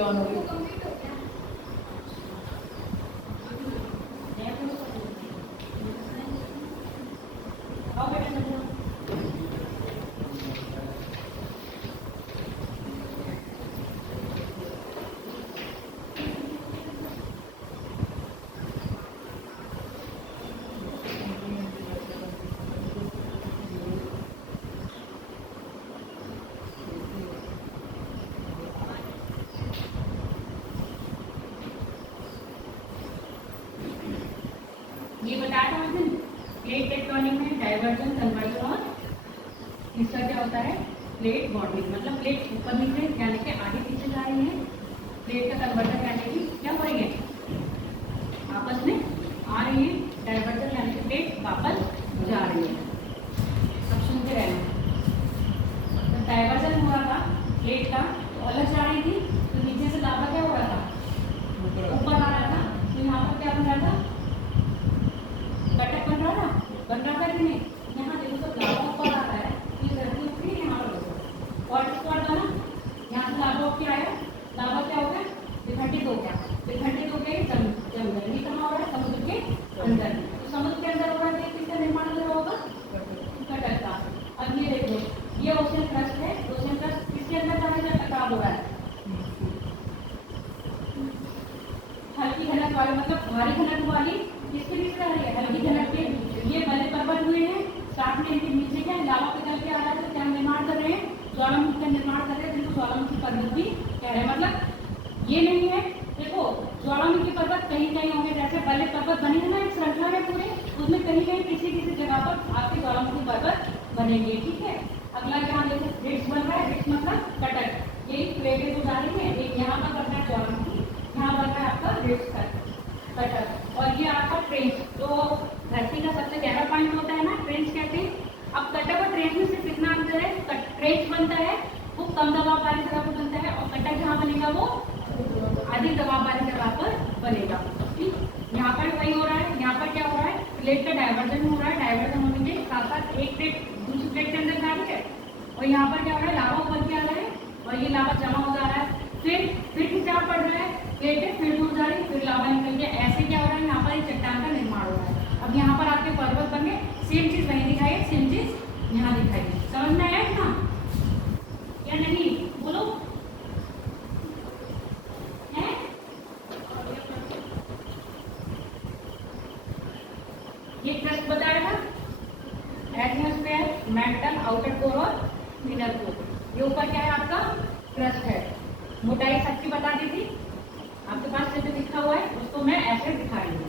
On हो गई। ये बताया था उस दिन प्लेट टेक्टोनिक में डाइवर्जन, कन्वर्जन और तीसरा क्या होता है प्लेट बॉन्डिंग। मतलब प्लेट ऊपर नीचे यानी कि आगे पीछे जा रही है, प्लेट का कन्वर्जन यानी कि क्या हो रही है आपस में आ रही है, डाइवर्जन यानी कि प्लेट वापस जा रही है। अब सुनते रहना। तो डाइवर्जन हुआ था प्लेट का तो अलग जा रही थी, तो नीचे से लावा क्या हो रहा था ऊपर आ रहा था, तो यहाँ पर क्या बन रहा था कटक बन रहा था कि नहीं। यहाँ देखो तो लावा ऊपर आ रहा है, ये धरती ऊपरी यहाँ पर और स्क्वाड बना, यहाँ से लावा ऊपर आया, लावा क्या हो गया विखंडित हो गया, विखंडित हो गया जंगल ये कहाँ हो रहा है समुद्र के अंदर। तो समुद्र के अंदर हो रहा है किसका निर्माण हो रहा होगा कटक का। अब ये देखो ये ओशन क्रस्ट है, ओशन क्रस्ट किसके अंदर जाने से टकराव हो रहा है हल्की घनत्व वाले मतलब भारी घनत्व वाली किसके बीच में आ रही है हल्की घनत्व के। ये बड़े पर्वत हुए हैं साथ में इनके नीचे क्या लावा पिघल के आ रहा है, तो क्या निर्माण कर रहे हैं ज्वालामुखी का निर्माण कर रहे हैं, जिनको ज्वालामुखी पर्वत भी कह रहे हैं। मतलब ये नहीं है देखो ज्वालामुखी पर्वत कहीं कहीं होंगे, जैसे बड़े पर्वत बने हैं ना एक श्रृंखला है पूरे, उसमें कहीं कहीं किसी किसी जगह पर आपके ज्वालामुखी पर्वत बनेंगे। ठीक है, अगला यहाँ देखो रिट्स बन रहा है, रिट्स मतलब कटक, यही प्लेटें जो जा रही है एक यहाँ पर बन रहा है ज्वालामुखी, यहाँ बन रहा है आपका रिट्स कटक। और ये आपका ट्रेंच जो धरती का सबसे गहरा पॉइंट होता है ना ट्रेंच कहते हैं। अब कटक और ट्रेंच में से कितना अंतर है, ट्रेंच बनता है वो कम दबाव वाली जगह पर बनता है और कटक जहाँ बनेगा वो अधिक दबाव वाली जगह पर बनेगा। यहाँ पर वही हो रहा है, यहाँ पर क्या हो रहा है प्लेट का डाइवर्जन हो रहा है, डाइवर्जन होने के साथ साथ एक प्लेट दूसरी प्लेट के अंदर जा रही है और यहाँ पर क्या हो रहा है लावा ऊपर के आ रहा है और ये लावा जमा हो जा रहा है, फिर खिंचाव पड़ रहा है, प्लेटें फिर दूर जा रही, फिर लावा निकल के ऐसे क्या हो रहा है यहाँ पर एक चट्टान का निर्माण हो रहा है। अब यहाँ पर आपके पर्वत बन गए, सेम चीज वहीं दिखाई है, सेम चीज यहाँ दिखाई है। समझ में आया ना या नहीं बोलो है? ये क्रस्ट बताया था एटमॉस्फेयर, मेंटल, आउटर कोर और इनर कोर। ये ऊपर क्या है आपका क्रस्ट है, मोटाई सबकी बता दी थी, आपके पास जो लिखा हुआ है उसको मैं ऐसे दिखा रही हूँ।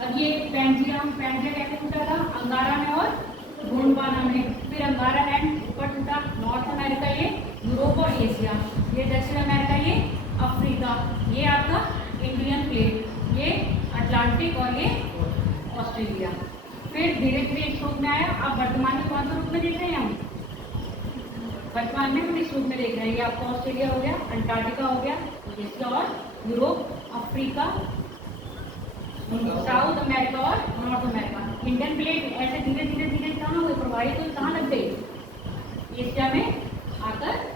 अब ये पैंजिया कैसे टूटा था अंगारा में और गोंडवाना में, फिर अंगारा लैंड ऊपर टूटा, नॉर्थ अमेरिका ये यूरोप और एशिया, ये दक्षिण अमेरिका ये अफ्रीका, ये आपका इंडियन प्लेट, ये अटलांटिक और ये ऑस्ट्रेलिया। फिर धीरे धीरे इस रूप में आया। अब वर्तमान में कौन सा रूप में देख रहे हैं हम वर्तमान में हम इस रूप में देख रहे हैं, ये आपका ऑस्ट्रेलिया हो गया, अंटार्कटिका हो गया, एशिया और यूरोप, अफ्रीका, साउथ अमेरिका और नॉर्थ अमेरिका। इंडियन प्लेट ऐसे धीरे धीरे धीरे कहाँ हुए प्रभावित हुए, कहाँ लग गई एशिया में आकर।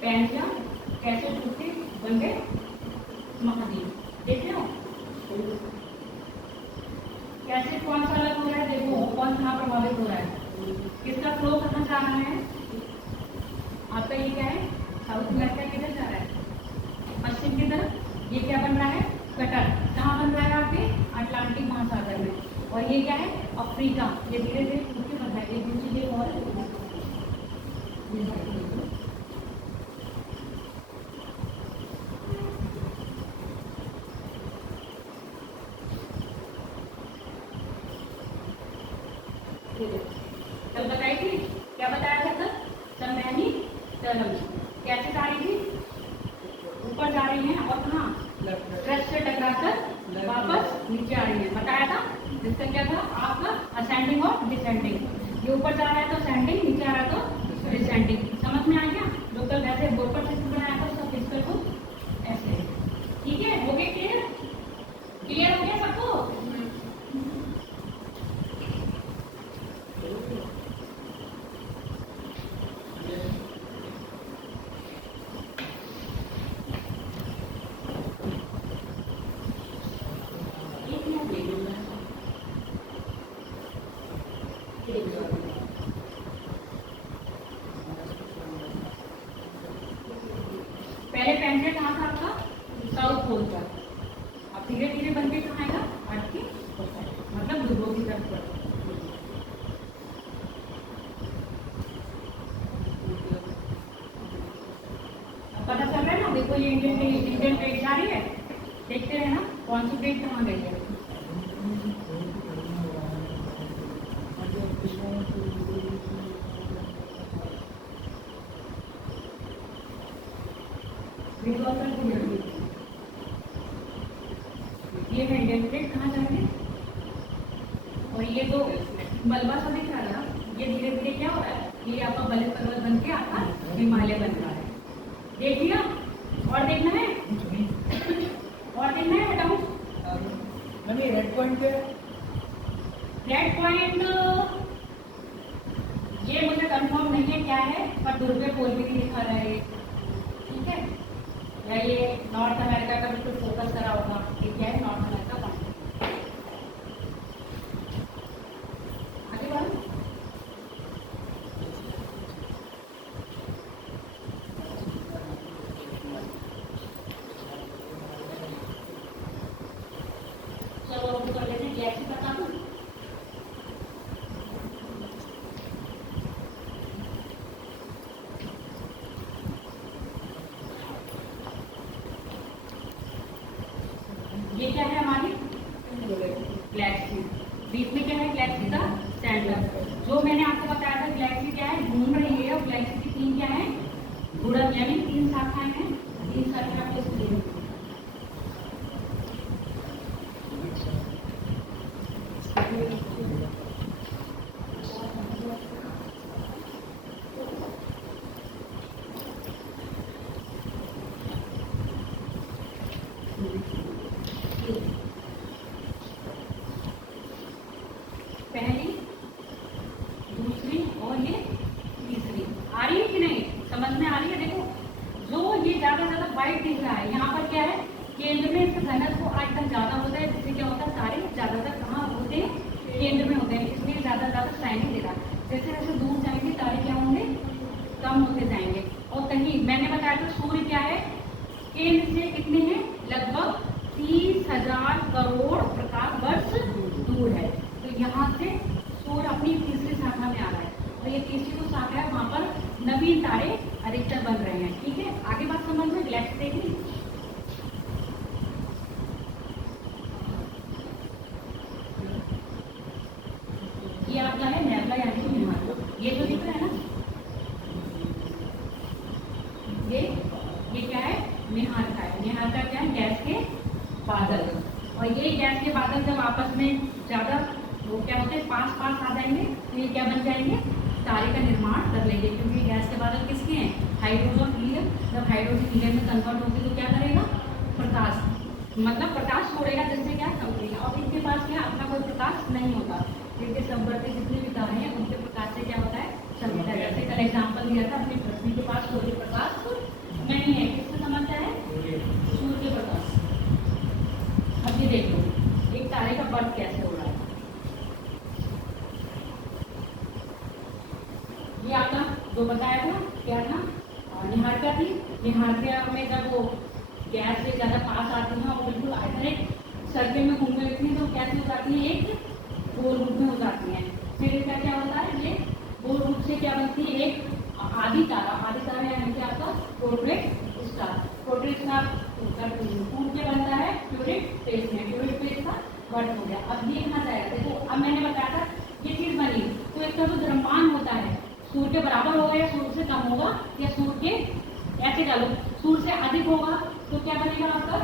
पैंजिया कैसे टूटे बन गए महाद्वीप, देख रहे हो कैसे कौन सा अलग हो रहा है, देखो कौन कहाँ प्रभावित हो रहा है, किसका फ्लो कहाँ जा रहा है। आपका ये क्या है साउथ अमेरिका किधर जा रहा है पश्चिम की तरफ, ये क्या बन रहा है कटक, कहाँ बन रहा है आपके अटलांटिक महासागर में। और ये क्या है, अफ्रीका। ये धीरे धीरे टूट के बन रहा है। एक दूसरी जगह और कल बताई थी, क्या बताया था कल? समयानी तरंग कैसे जा रही थी, ऊपर जा रही है और कहाँ, ट्रस्ट से टकराकर वापस नीचे आ रही है, बताया था। जिसका क्या था आपका, असेंडिंग और डिसेंडिंग। ये ऊपर जा रहा है तो असेंडिंग, नीचे आ रहा है तो डिसेंडिंग। समझ में आ गया? जो कल वैसे बोर्ड पर चित्र बनाया था उसका फिजिकल को ऐसे। ठीक है, हो गया क्लियर? क्लियर हो गया सबको? पहले पेंडेंट कहाँ था आपका, साउथ पोल पर। अब धीरे धीरे बन के कहाँ आएगा, अर्थ की मतलब ध्रुवों की तरफ पर। पता चल रहा है ना? देखो ये इंडियन प्लेट जा रही है, देखते रहे ना कौन सी प्लेट कहाँ गई है। ये है इंडियन प्लेट, कहाँ जा रही है। और ये जो मलबा सा दिख रहा है, ये धीरे धीरे क्या हो रहा है, ये आपका बलित पर्वत बन के आपका हिमालय बन रहा है। देख लिया? और देखना है? और देखना है बताऊं? रेड पॉइंट क्या है? रेड पॉइंट ये मुझे कंफर्म नहीं है क्या है, पर ध्रुवीय पोल भी दिखा रहा है। ठीक है, या ये नॉर्थ अमेरिका का बिल्कुल फोकस करा होगा। ये क्या है, नॉर्थ अमेरिका का। आगे बढ़ो। चलो अब कर लेते हैं, गैलेक्सी बता दूं। ये क्या है हमारी गैलेक्सी। बीच में क्या है, गैलेक्सी का सेंटर। जो मैंने आपको बताया था गैलेक्सी क्या है, घूम रही है। और गैलेक्सी की तीन क्या है, गुणक, यानी तीन शाखाएं हैं। तीन शाखाएं आपको इसलिए पहली, दूसरी और ये तीसरी। आ रही है कि नहीं, समझ में आ रही है? देखो जो ये ज्यादा वाइट दिख रहा है, यहाँ पर क्या है, केंद्र में इसका घनत्व आयतन ज्यादा होता है, जिससे क्या होता है, तारे ज्यादातर कहाँ होते हैं, केंद्र में होते हैं, इसलिए ज्यादा शाइनिंग दे रहा है। जैसे जैसे दूर जाएंगे तारे क्या होंगे, कम होते जाएंगे। और कहीं मैंने बताया था सूर्य क्या है, केंद्र से कितने हैं, लगभग 30,000 करोड़ प्रकाश वर्ष दूर है। तो यहाँ से सूर्य अपनी तीसरी शाखा में आ रहा है, और ये तीसरी जो शाखा है वहां पर नवीन तारे अधिकतर बन रहे हैं। ठीक है, आगे बात समझ में, गैलेक्सी देखी। ये आपका है नेबुला, यानी कि हिमालय। ये जो दिख रहा है ना, ये क्या है, निहारता है। निहारता क्या है, गैस के बादल। और ये गैस के बादल जब आपस में ज्यादा वो क्या होते हैं, पास पास आ जाएंगे, तो ये क्या बन जाएंगे, तारे का निर्माण कर लेंगे। क्योंकि गैस के बादल किसके हैं, हाइड्रोजन हीलियम। जब हाइड्रोजन हीलियम में कन्वर्ट होगी तो क्या करेगा, प्रकाश, मतलब प्रकाश छोड़ेगा, जिससे क्या करेगा। और इनके पास क्या अपना कोई प्रकाश नहीं होता, इनके संवर्ती जितने भी तारे हैं उनके प्रकाश से क्या होता है, चलता है। जैसे कल एग्जाम्पल दिया था, अपनी पृथ्वी के पास सूर्य प्रकाश नहीं है, किससे समझता है, सूर्य प्रकाश। अब ये देख लो एक तारे का बर्थ कैसे हो रहा है। ये आपका जो बताया था क्या था, निहारिका थी। निहारिका में जब वो गैस से ज्यादा पास आती है और बिल्कुल आयतनिक सर्कल में घूमने लगती हैं तो कैसे हो जाती है, एक गोल रूप में हो जाती हैं। फिर इसका क्या होता है, ये गोल रूप से क्या बनती है, एक आधी तारा यानी कि आपका प्रोट्रेट स्टार। प्रोट्रेट स्टार टूट के बनता है प्यूरिट फेस में, प्यूरिट फेस का वर्ड हो गया। अब ये कहाँ जाएगा, देखो अब मैंने बताया था ये चीज बनी, तो इसका जो द्रव्यमान होता है सूर्य के बराबर होगा या सूर्य से कम होगा, या सूर्य के ऐसे डालो सूर्य से अधिक होगा तो क्या बनेगा आपका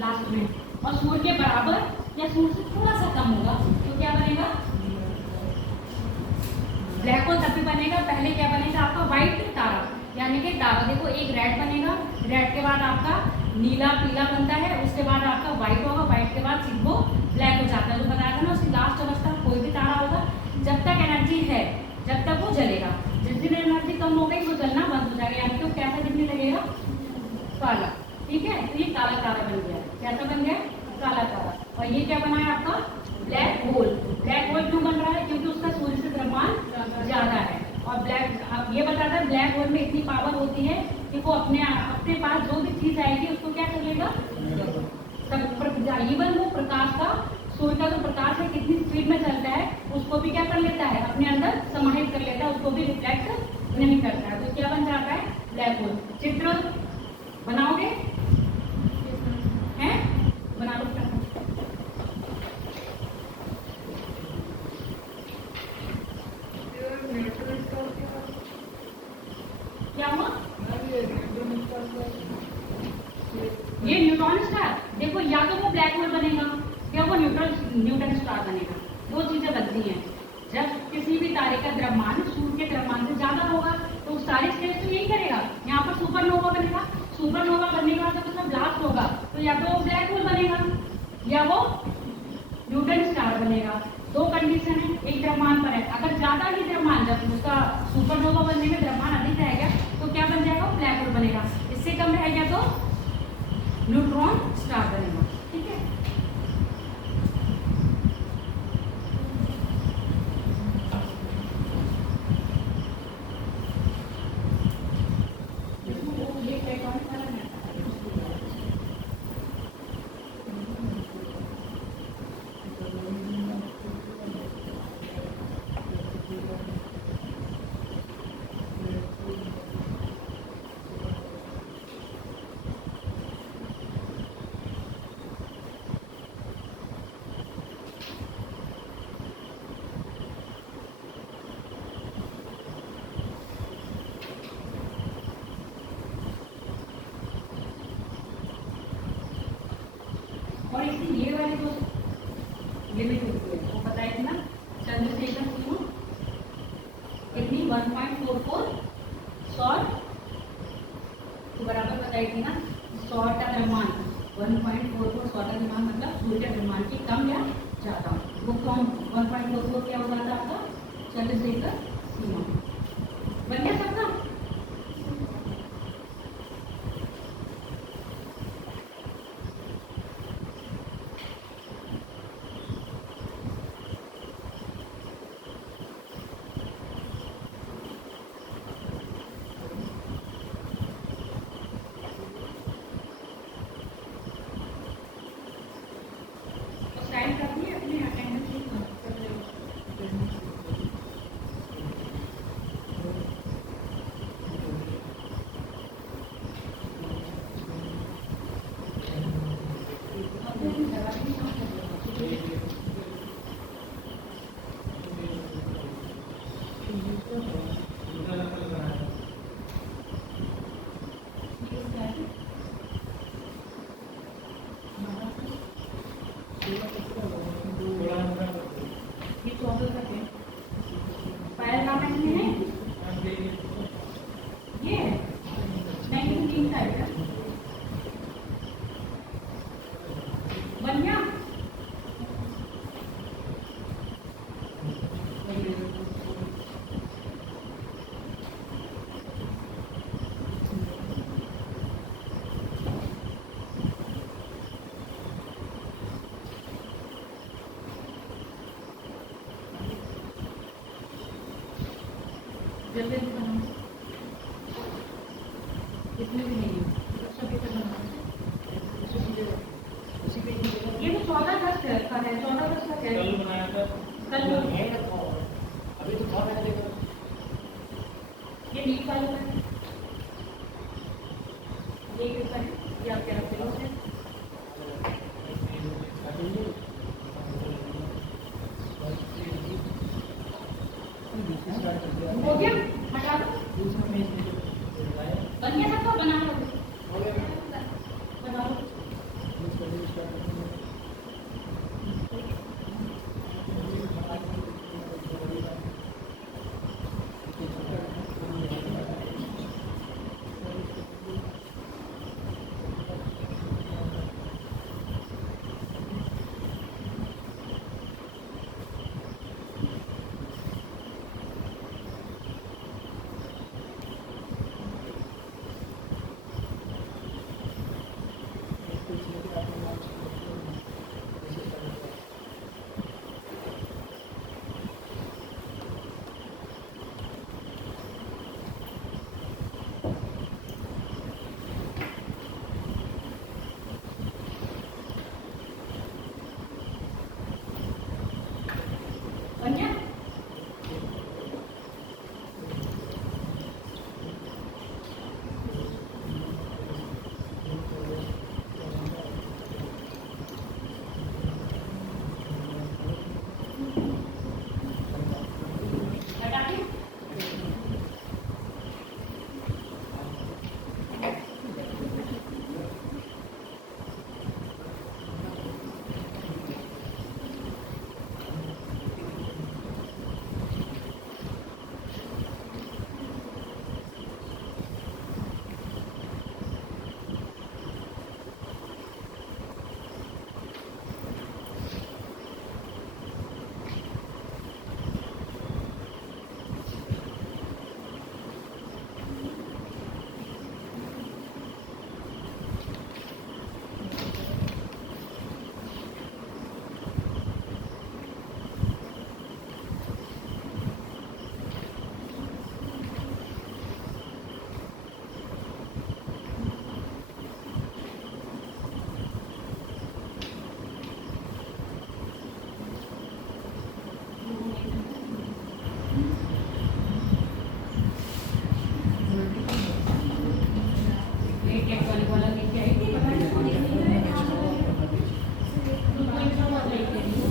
लास्ट में, और सूर्य के बराबर या सूर्य से थोड़ा सा कम होगा तो क्या बनेगा ब्लैक होल। तभी बनेगा, पहले क्या बनेगा आपका व्हाइट तारा, यानी कि तारा देखो एक रेड बनेगा, रेड के बाद आपका नीला पीला बनता है, उसके बाद आपका व्हाइट होगा, व्हाइट के बाद सिर्फ वो ब्लैक हो जाता है। जो बताया था ना उसकी लास्ट अवस्था कोई भी तारा होगा जब तक एनर्जी है जब तक वो जलेगा, जिस दिन एनर्जी कम हो गई वो जलना बंद हो जाएगा, यानी तो कैसा दिखने लगेगा काला। ठीक है, तो ये काला तारा बन गया। कैसा बन गया, काला तारा। और ये क्या बना है आपका ब्लैक होल। ब्लैक होल क्यों बन रहा है, क्योंकि उसका सूर्य से द्रव्यमान ज्यादा है। और ब्लैक अब ये बताता है ब्लैक होल में इतनी पावर होती है कि वो अपने पास जो भी चीज आएगी उसको क्या कर लेगा, इवन वो प्रकाश का, सूर्य का जो प्रकाश है कितनी स्पीड में चलता है उसको भी क्या कर लेता है, अपने अंदर समाहित कर लेता है, उसको भी रिफ्लेक्ट नहीं करता है। तो क्या बन जाता है ब्लैक होल। चित्र बनाओगे हैं, बना लो। क्या हुआ, ये न्यूट्रॉन स्टार, देखो या तो वो ब्लैक होल बनेगा या वो न्यूटन स्टार बनेगा। दो चीजें बनती हैं, जब किसी भी तारे का द्रव्यमान सूर्य के द्रव्यमान से ज्यादा होगा तो उस तारे स्टेज तो यही करेगा, यहाँ पर सुपरनोवा बनेगा। सुपरनोवा बनने के बाद जब उसका ब्लास्ट होगा तो या तो वो ब्लैक होल बनेगा या वो न्यूटन स्टार बनेगा। दो कंडीशन है, एक द्रव्यमान पर है, अगर ज्यादा ही द्रव्यमान, जब उसका सुपरनोवा बनने में द्रव्यमान अधिक रहेगा तो क्या बन जाएगा, ब्लैक होल बनेगा। इससे कम रहेगा तो न्यूट्रॉन स्टार बनेगा। ठीक है, और इसकी ये वाली जो लिमिट होती है वो बताई थी ना, चंद्रशेखर सीमा कितनी 1.44 सौर तो बराबर बताई थी ना। सौर का द्रव्यमान 1.44 सौर का द्रव्यमान मतलब सूर्य के द्रव्यमान की कम या ज्यादा, वो कम 1.44 क्या हो जाता है आपका चंद्रशेखर सीमा। बन गया सबका। जल्दी बनाओ, इसमें भी नहीं है, सभी पे बनाओ, उसी पे 14 अगस्त का है, 14 अगस्त का है। कल बनाया था। कल है रखा हुआ है। अभी तो था मैंने देखा। ये नीट वाले का है, ये किसका है, ये आप क्या रखते हो उसे? हो गया, हटा दो। दूसरा पेज में बन गया सबका, बना लो, हो गया। बना लो। बन गया? हटा के वाला लेके आई थी, पता नहीं कौन लेके आया है, कोई सा वाला लेके आई है।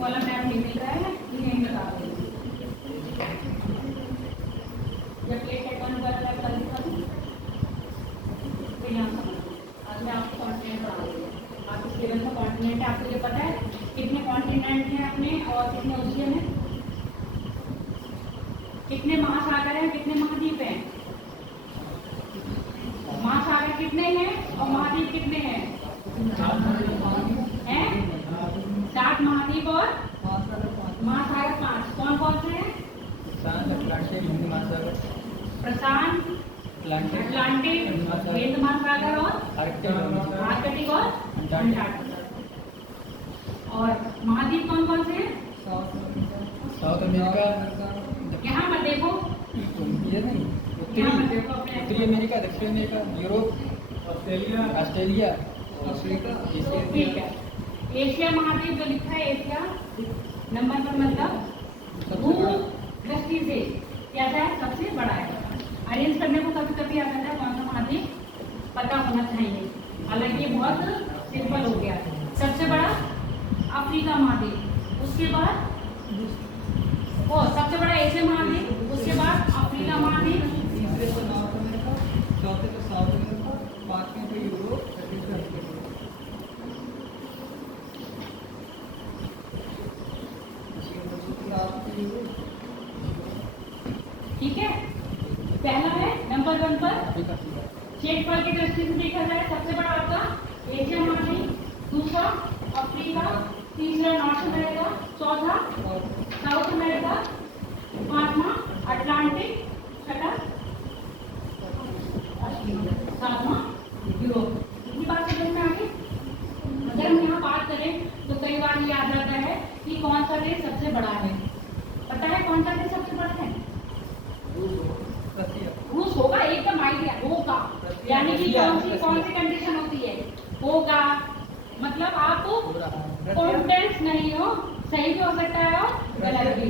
वाला मैप नहीं मिल रहा है, ये नहीं बता रही। जब प्लेट का कौन कर रहा है कल दिखा दूँ, फिर यहाँ समझ। आज मैं आपको कॉन्टिनेंट बता रही हूँ। आप इस टेबल का कॉन्टिनेंट है, आपको ये पता है कितने कॉन्टिनेंट हैं अपने और कितने ओशियन हैं, कितने महासागर हैं, कितने महाद्वीप हैं। महासागर कितने हैं और महाद्वीप कितने हैं? हैं 7 महाद्वीप और महासागर 5। कौन कौन से हैं? प्रशांत, अटलांटिक, हिंद महासागर और आर्कटिक और अंटार्कटिका। और महाद्वीप कौन कौन से हैं? साउथ अमेरिका, यहाँ पर देखो, ये नहीं, यहाँ पर देखो अपने उत्तरी अमेरिका, दक्षिण अमेरिका, यूरोप, ऑस्ट्रेलिया, अफ्रीका, तो ठीक है, एशिया महाद्वीप जो लिखा है एशिया नंबर पर मतलब भू दृष्टि से कैसा है, सबसे बड़ा है। अरेंज करने को कभी कभी आ जाता है कौन सा महाद्वीप पता होना चाहिए, हालांकि ये बहुत सिंपल हो गया। सबसे बड़ा अफ्रीका महाद्वीप, उसके बाद वो सबसे बड़ा एशिया महाद्वीप, उसके बाद अफ्रीका महाद्वीप, तीसरे पर नॉर्थ अमेरिका, चौथे पर साउथ अमेरिका, पांचवें पर यूरोप, छठवें पर अफ्रीका। ठीक है। पहला है नंबर 1 पर क्षेत्रफल की दृष्टि से देखा जाए सबसे बड़ा आपका एशिया महाद्वीप, दूसरा अफ्रीका, तीसरा नॉर्थ अमेरिका, चौथा साउथ अमेरिका, पांचवा अटलांटिक, छठा सातवां यूरोप। इतनी बात समझ में आ गई। अगर हम यहाँ बात करें तो कई बार ये याद रहता है कि कौन सा देश सबसे बड़ा है। पता है कौन सा देश सबसे बड़ा है? रूस होगा, एकदम आइडिया होगा, यानी कि कौन सी कंडीशन होती है होगा, मतलब आप कॉन्फिडेंस नहीं हो, सही भी हो सकता है और गलत भी।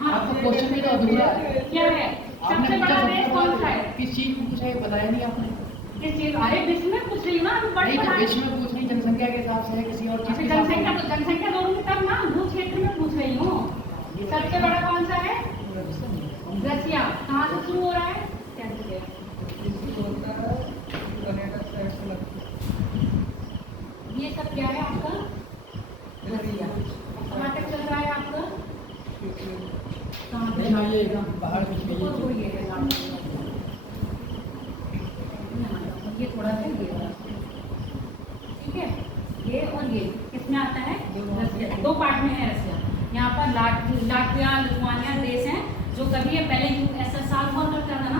हाँ, क्वेश्चन में तो अधूरा है। क्या है सबसे बड़ा देश कौन सा है? किस चीज में पूछा है बताया नहीं आपने। किस चीज? अरे विश्व में पूछ रही हूँ ना, बड़ी नहीं तो बड़ा विश्व में पूछ रही, जनसंख्या के हिसाब से है किसी और चीज के हिसाब से? जनसंख्या दोनों तब ना, भू क्षेत्र में पूछ रही हूँ। सबसे बड़ा कौन सा है? रसिया। कहाँ से शुरू हो रहा है? ये सब क्या है आपका? रसिया। कहाँ तक चल रहा है आपका? कहाँ नहीं, हाँ, ये एकदम बाहर बीच में तो ये ये है लाल। ये थोड़ा सा ये वाला। ठीक है, ये और ये किसमें आता है? रसिया। दो पार्ट में है रसिया। यहाँ पर लाटविया लिथुआनिया देश हैं जो कभी ये पहले USSR हुआ करता था ना,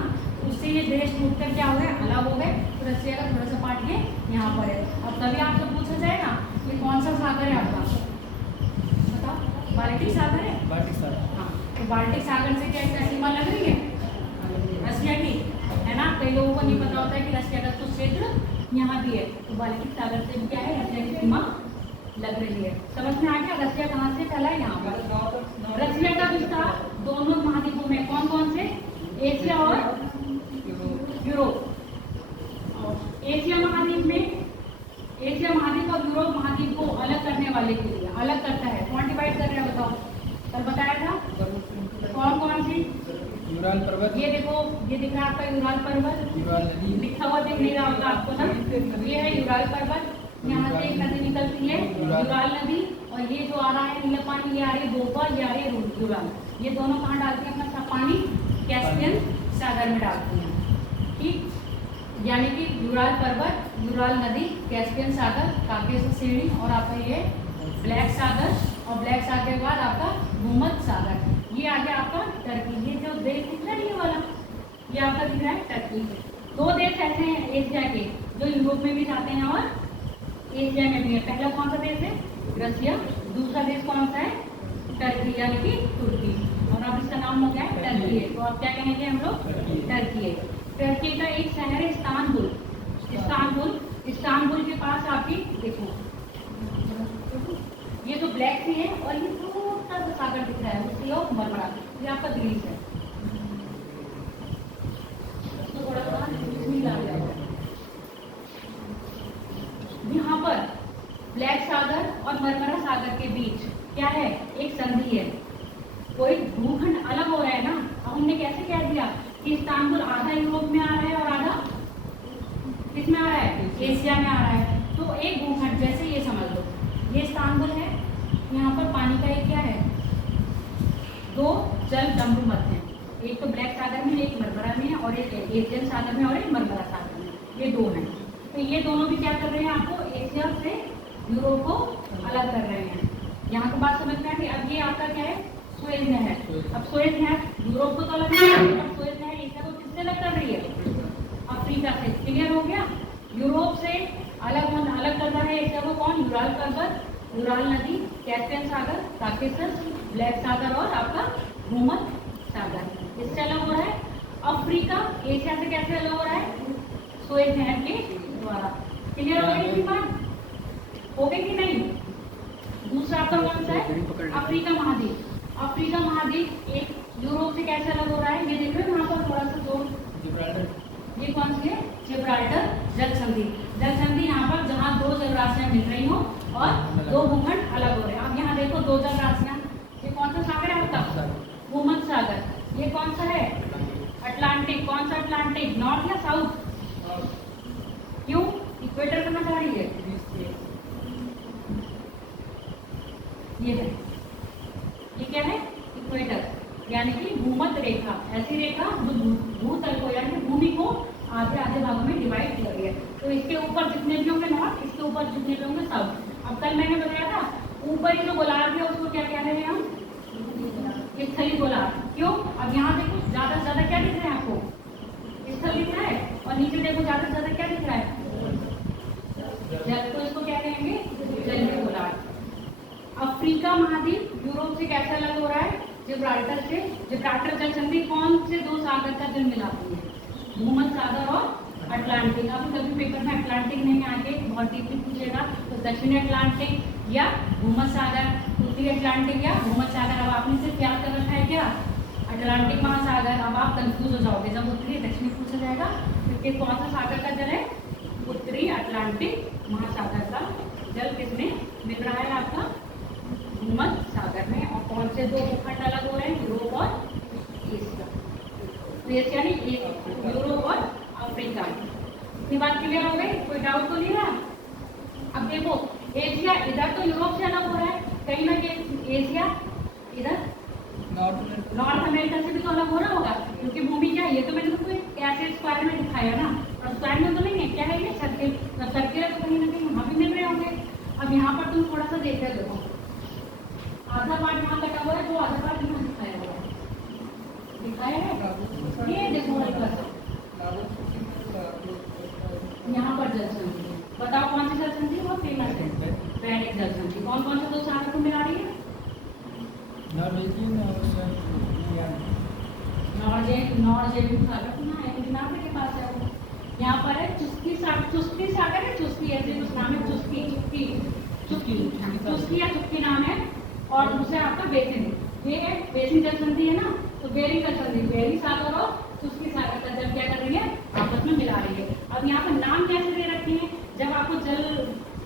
उससे ये देश टूट कर क्या हो गए, अलग हो गए। तो रसिया का थोड़ा सा पार्ट ये यहाँ पर है। अब कभी आपसे पूछा जाएगा कि कौन सा सागर है आपका, बताओ। बाल्टिक सागर है। बाल्टिक सागर। हाँ, तो बाल्टिक सागर से क्या सीमा लग रही है रसिया की, है ना। कई लोगों को नहीं पता होता है कि रसिया का कुछ क्षेत्र यहाँ भी है, तो बाल्टिक सागर से भी क्या है, रसिया की सीमा लग रही है। समझ में आ गया? रसिया कहाँ से फैला है? यहाँ पर। रसिया का विस्तार दोनों महाद्वीपों में कौन कौन से? एशिया और यूरोप। एशिया महाद्वीप में, एशिया महाद्वीप और यूरोप महाद्वीप को अलग करने वाले के लिए अलग करता है। कौन डिवाइड कर रहे हैं बताओ? कल बताया था कौन कौन सी? यूराल पर्वत। ये देखो, ये दिख रहा है आपका यूराल पर्वत, यूराल नदी लिखा हुआ दिख नहीं रहा होगा आपको ना, ये है यूराल पर्वत। यहाँ से एक नदी निकलती है यूराल नदी, और ये जो आ रहा है नीला पानी, ये आ रही है बोपा, ये आ रही है यूराल। ये दोनों कहाँ डालती है अपना पानी? कैस्पियन सागर में डालती हैं। ठीक, यानी कि यूराल पर्वत, यूराल नदी, कैस्पियन सागर, काकेशस श्रेणी, और आपका ये ब्लैक सागर, और ब्लैक सागर के बाद आपका भूमध्य सागर। ये आ गया आपका टर्की। ये जो देश दिख रहा है ये वाला, ये आपका दिख रहा है टर्की। दो देश ऐसे हैं एशिया के जो यूरोप में भी जाते हैं और एशिया में भी है। पहला कौन सा देश है? रसिया। दूसरा देश कौन सा है? टर्की, यानी कि तुर्की। और अब इसका नाम हो गया है टर्की है। तो अब क्या कहेंगे हम लोग? टर्की है। टर्की का एक शहर है इस्तांबुल। इस्तांबुल, इस्तांबुल के पास आपकी देखो ये जो ब्लैक सी है और ये छोटा सा सागर दिख रहा है, उसकी और मरमरा, ये आपका ग्रीस है। तो थोड़ा थोड़ा मिला जाएगा। यहाँ पर ब्लैक सागर और मरमरा सागर के बीच क्या है? एक संधि है। कोई भूखंड अलग हो रहा है ना। अब हमने कैसे कह दिया कि इस्तांबुल आधा यूरोप में आ रहा है और आधा किस में आ रहा है? एशिया में आ रहा है। तो एक भूखंड, जैसे ये समझ लो, ये इस्तांबुल है, यहाँ पर पानी का एक क्या है? दो जल दम्भु मत हैं, एक तो ब्लैक सागर में, एक मरमरा में है, और एक एशियन सागर में और एक मरमरा सागर में, ये दो हैं। तो ये दोनों भी क्या कर रहे हैं? आपको एशिया से यूरोप को अलग कर रहे हैं। यहाँ की बात समझ में आती। अब ये आपका क्या है? सुएज नहर। अब सुएज नहर यूरोप को तो अलग कर रही है, सुएज नहर एशिया को किससे अलग कर रही है? अफ्रीका से। क्लियर हो गया? यूरोप से अलग कर रहा है एशिया को कौन? यूराल पर्वत, यूराल नदी, कैस्पियन सागर, काकेशस, ब्लैक सागर और आपका भूमध्य सागर। इससे अलग हो रहा है। अफ्रीका एशिया से कैसे अलग हो रहा है? सुएज नहर के द्वारा। क्लियर हो गई बात? हो गई कि नहीं? दूसरा आपका कौन सा है? अफ्रीका महाद्वीप। अफ्रीका महाद्वीप एक यूरोप से कैसे अलग हो रहा है? ये देख रहे हो यहाँ पर थोड़ा सा जोर, ये कौन सी है? जिब्राल्टर जल संधि। जल संधि यहाँ पर जहाँ दो जलराशियां मिल रही हो और दो भूखंड अलग हो रहे हैं। अब यहाँ देखो दो जलराशियां, ये कौन सा सागर है आपका? भूमध्य सागर। ये कौन सा है? अटलांटिक। कौन सा अटलांटिक? नॉर्थ या साउथ? क्यों? इक्वेटर करना चाह रही है? ये है, ये क्या है? इक्वेटर, यानी कि भूमध्य रेखा। ऐसी रेखा जो भूतल को यानी भूमि को आधे आधे भागों में डिवाइड कर रही है। तो इसके ऊपर जितने भी होंगे नॉर्थ, इसके ऊपर जितने भी होंगे साउथ। अब कल मैंने बताया था ऊपरी जो गोलार्ध है उसको क्या कह रहे हैं हम? स्थली गोलार्ध। क्यों? अब यहाँ देखो ज्यादा से ज्यादा क्या दिख रहा है आपको? स्थल दिख रहा है, और नीचे देखो ज्यादा से ज्यादा क्या दिख रहा है? जल। तो इसको क्या कहेंगे? जलीय गोलार्ध। अफ्रीका महाद्वीप यूरोप से कैसे अलग हो रहा है? जिब्राल्टर से। जिब्राल्टर जल संधि कौन से दो सागर का जल मिलाती है? भूमध्य सागर और अटलांटिक। अब कभी पेपर में अटलांटिक नहीं आके बहुत डीपली पूछेगा तो दक्षिणी अटलांटिक या भूमध्य सागर, उत्तरी अटलांटिक या भूमध्य सागर। अब आपने सिर्फ याद कर रखा है क्या? अटलांटिक महासागर। अब आप कंफ्यूज हो जाओगे जब उत्तरी दक्षिणी पूछा जाएगा, क्योंकि कौन सा सागर का जल है? उत्तरी अटलांटिक महासागर का जल किसमें मिल रहा है? आपका भूमध्य सागर में। और कौन से दो भूखंड अलग हो रहे हैं? यूरोप और एशिया। तो एशिया नहीं, यूरोप और अफ्रीका। इतनी बात क्लियर हो गई? कोई डाउट तो नहीं रहा? अब देखो एशिया इधर तो यूरोप से अलग हो रहा है, कहीं ना कहीं एशिया इधर नॉर्थ अमेरिका से भी तो अलग हो रहा होगा, क्योंकि भूमि क्या है? ये तो मैंने तुमको ऐसे स्क्वायर में दिखाया ना, और स्क्वायर में तो नहीं है। क्या है ये? सर्किल। सर्किल है तो कहीं ना कहीं वहाँ भी मिल रहे होंगे। अब यहाँ पर तुम थोड़ा सा देख रहे हो, आधा पार्ट यहाँ कटा हुआ है, जो आधा पार्ट यहाँ दिखाया हुआ है। दिखाया है? ये देखो यहाँ पर जल संधि। बताओ कौन सी जल संधि? वो फेमस है वैदिक जल संधि। कौन कौन से दो सागर को मिला रही है? नॉर्वेजियन सागर सुना है? नाम के पास है वो। यहाँ पर है चुस्की सागर। चुस्की सागर है, चुस्की ऐसे कुछ नाम है। चुस्की चुस्की चुस्की चुस्की या चुस्की नाम है। और दूसरा आपका बेसिन। ये है बेसिन जल संधि है ना, तो बेरिंग जल संधि, बेरिंग सागर और चुस्की सागर का जल क्या कर रही है? आपस में मिला रही है। अब यहाँ पर नाम कैसे दे रखे हैं? जब आपको जल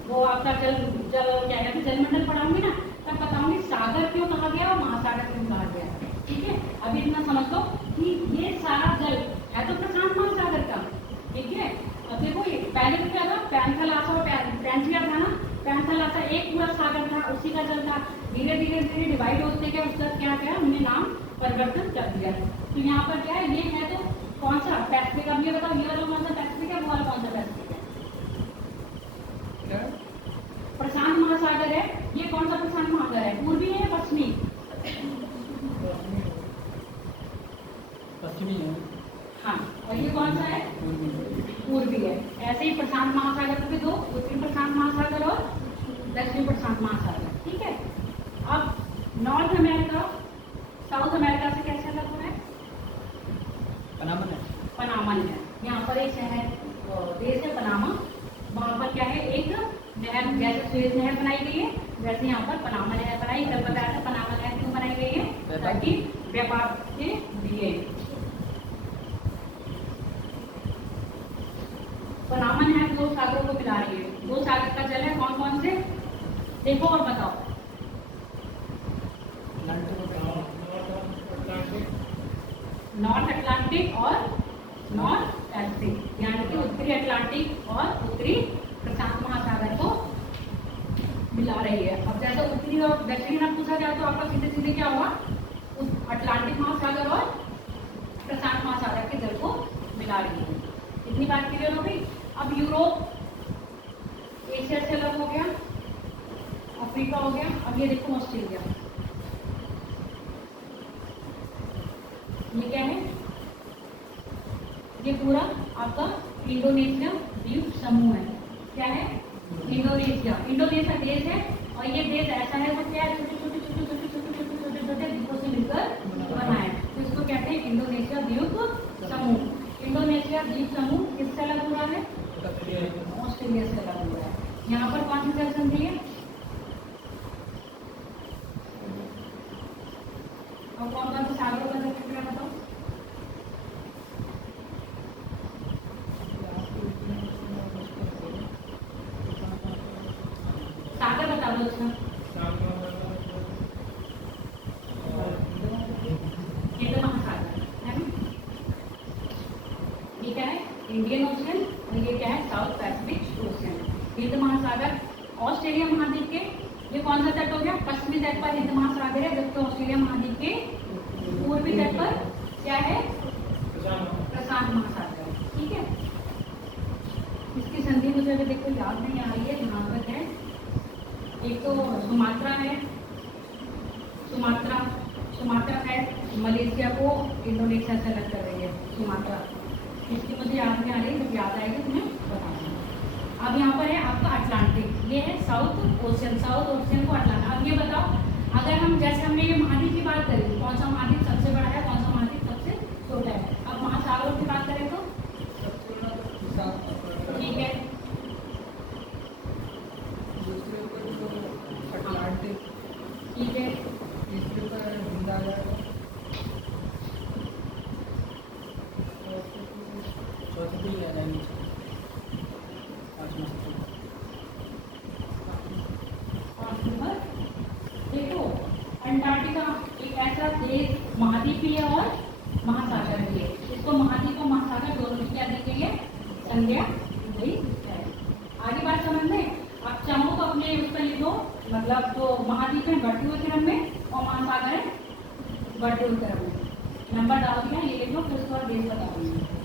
वो आपका जल जल क्या कहते हैं जलमंडल पढ़ाऊंगी ना, तब बताऊंगी सागर क्यों कहा गया और महासागर क्यों कहा गया। ठीक है, अभी इतना समझ लो कि ये सारा जल है तो प्रशांत महासागर का। ठीक है, अब देखो ये पहले तो क्या था? पैंथालासा और पैंथिया था ना। पैंथालासा एक पूरा सागर था, उसी का जल था। धीरे धीरे धीरे डिवाइड होते गया, उसका क्या किया हमने? नाम परिवर्तन कर दिया। तो यहाँ पर क्या है? ये है तो कौन सा? पैसिफिक। अब ये बताओ, ये वाला कौन सा पैसिफिक है, वो वाला कौन सा पैसिफिक है? प्रशांत महासागर है। ये कौन सा प्रशांत महासागर है? पूर्वी है या पश्चिमी? पश्चिमी है। हाँ, और ये कौन सा है? पूर्वी है। ऐसे ही प्रशांत महासागर के दो, उत्तरी प्रशांत महासागर और दक्षिणी प्रशांत महासागर। ठीक है, अब नॉर्थ अमेरिका साउथ अमेरिका से कैसे अलग हो रहा है? पनामा है। पनामा है। यहाँ पर एक शहर देश है पनामा। वहाँ पर क्या है? एक नहर, जैसे सुएज नहर बनाई गई है वैसे यहाँ पर पनामा नहर बनाई। कल बताया था पनामा नहर क्यों बनाई गई है? ताकि व्यापार के लिए। पनामा नहर दो सागरों को मिला रही है। दो सागर का जल है, कौन कौन से? देखो और बताओ। नॉर्थ अटलांटिक और नॉर्थ पैसिफिक, यानी कि उत्तरी अटलांटिक और उत्तरी प्रशांत महासागर को मिला रही है। अब जैसे उत्तरी और दक्षिणी में पूछा जाए तो आपका सीधे सीधे क्या होगा? अटलांटिक महासागर और प्रशांत महासागर के जल को मिला रही है। इतनी बात क्लियर हो गई? अब यूरोप एशिया से अलग हो गया, अफ्रीका हो गया। अब ये देखो ऑस्ट्रेलिया, ये क्या है? ये पूरा आपका इंडोनेशिया द्वीप समूह है। क्या है? इंडोनेशिया। इंडोनेशिया देश है, और ये देश ऐसा है जो क्या है? छोटे छोटे छोटे छोटे छोटे छोटे छोटे छोटे द्वीपों से मिलकर बना है, तो इसको कहते हैं इंडोनेशिया द्वीप समूह। इंडोनेशिया द्वीप समूह किससे अलग हो रहा है? ऑस्ट्रेलिया से लगा हुआ है। यहाँ पर कौन सी जल संधि है और कौन कौन से सागरों का जिक्र है बताओ। सागर बता दो अच्छा। हिंद महासागर है ना, ये क्या है इंडियन ओशन और ये क्या है साउथ पैसिफिक ओशन। हिंद महासागर ऑस्ट्रेलिया महाद्वीप के, ये कौन सा तट हो गया, पश्चिमी तट पर हिंद महासागर है, जबकि ऑस्ट्रेलिया महाद्वीप के पूर्वी तट पर क्या है प्रशांत महासागर है। ठीक है, इसकी संधि मुझे अभी देखो याद नहीं आ रही है, जहाँ पर है एक तो सुमात्रा है, सुमात्रा है मलेशिया को इंडोनेशिया से अलग कर रही है सुमात्रा। इसकी मुझे याद नहीं आ रही, जब याद आएगी तो मैं बता दूँगी। अब यहाँ पर है आपका अटलांटिक, ये है साउथ ओशियन को अटलांटिक। अब ये बताओ अगर हम जैसे हमने ये महाद्वीप की बात करी, कौन सा महाद्वीप सबसे बड़ा है, कौन सा महाद्वीप सबसे छोटा है। अब महासागरों की बात करें तो ठीक है, अटलांटिक, ठीक है, तीसरे पर हिंद आ जाएगा, चौथे पे ही आ जाएंगे, पाँचवा सबसे पाँच नंबर। देखो अंटार्कटिका एक ऐसा देश महाद्वीप भी है और महासागर भी है, इसको महाद्वीप और महासागर दोनों की क्या दी गई है संज्ञा दी है। आगे बात समझ में, आप चाहो तो अपने उस पर लिखो, मतलब जो महाद्वीप है बढ़ते हुए क्रम में और महासागर है बढ़ते हुए क्रम में, नंबर डाल दिया ये लिख लो, फिर उसके बाद देश बता दूंगी।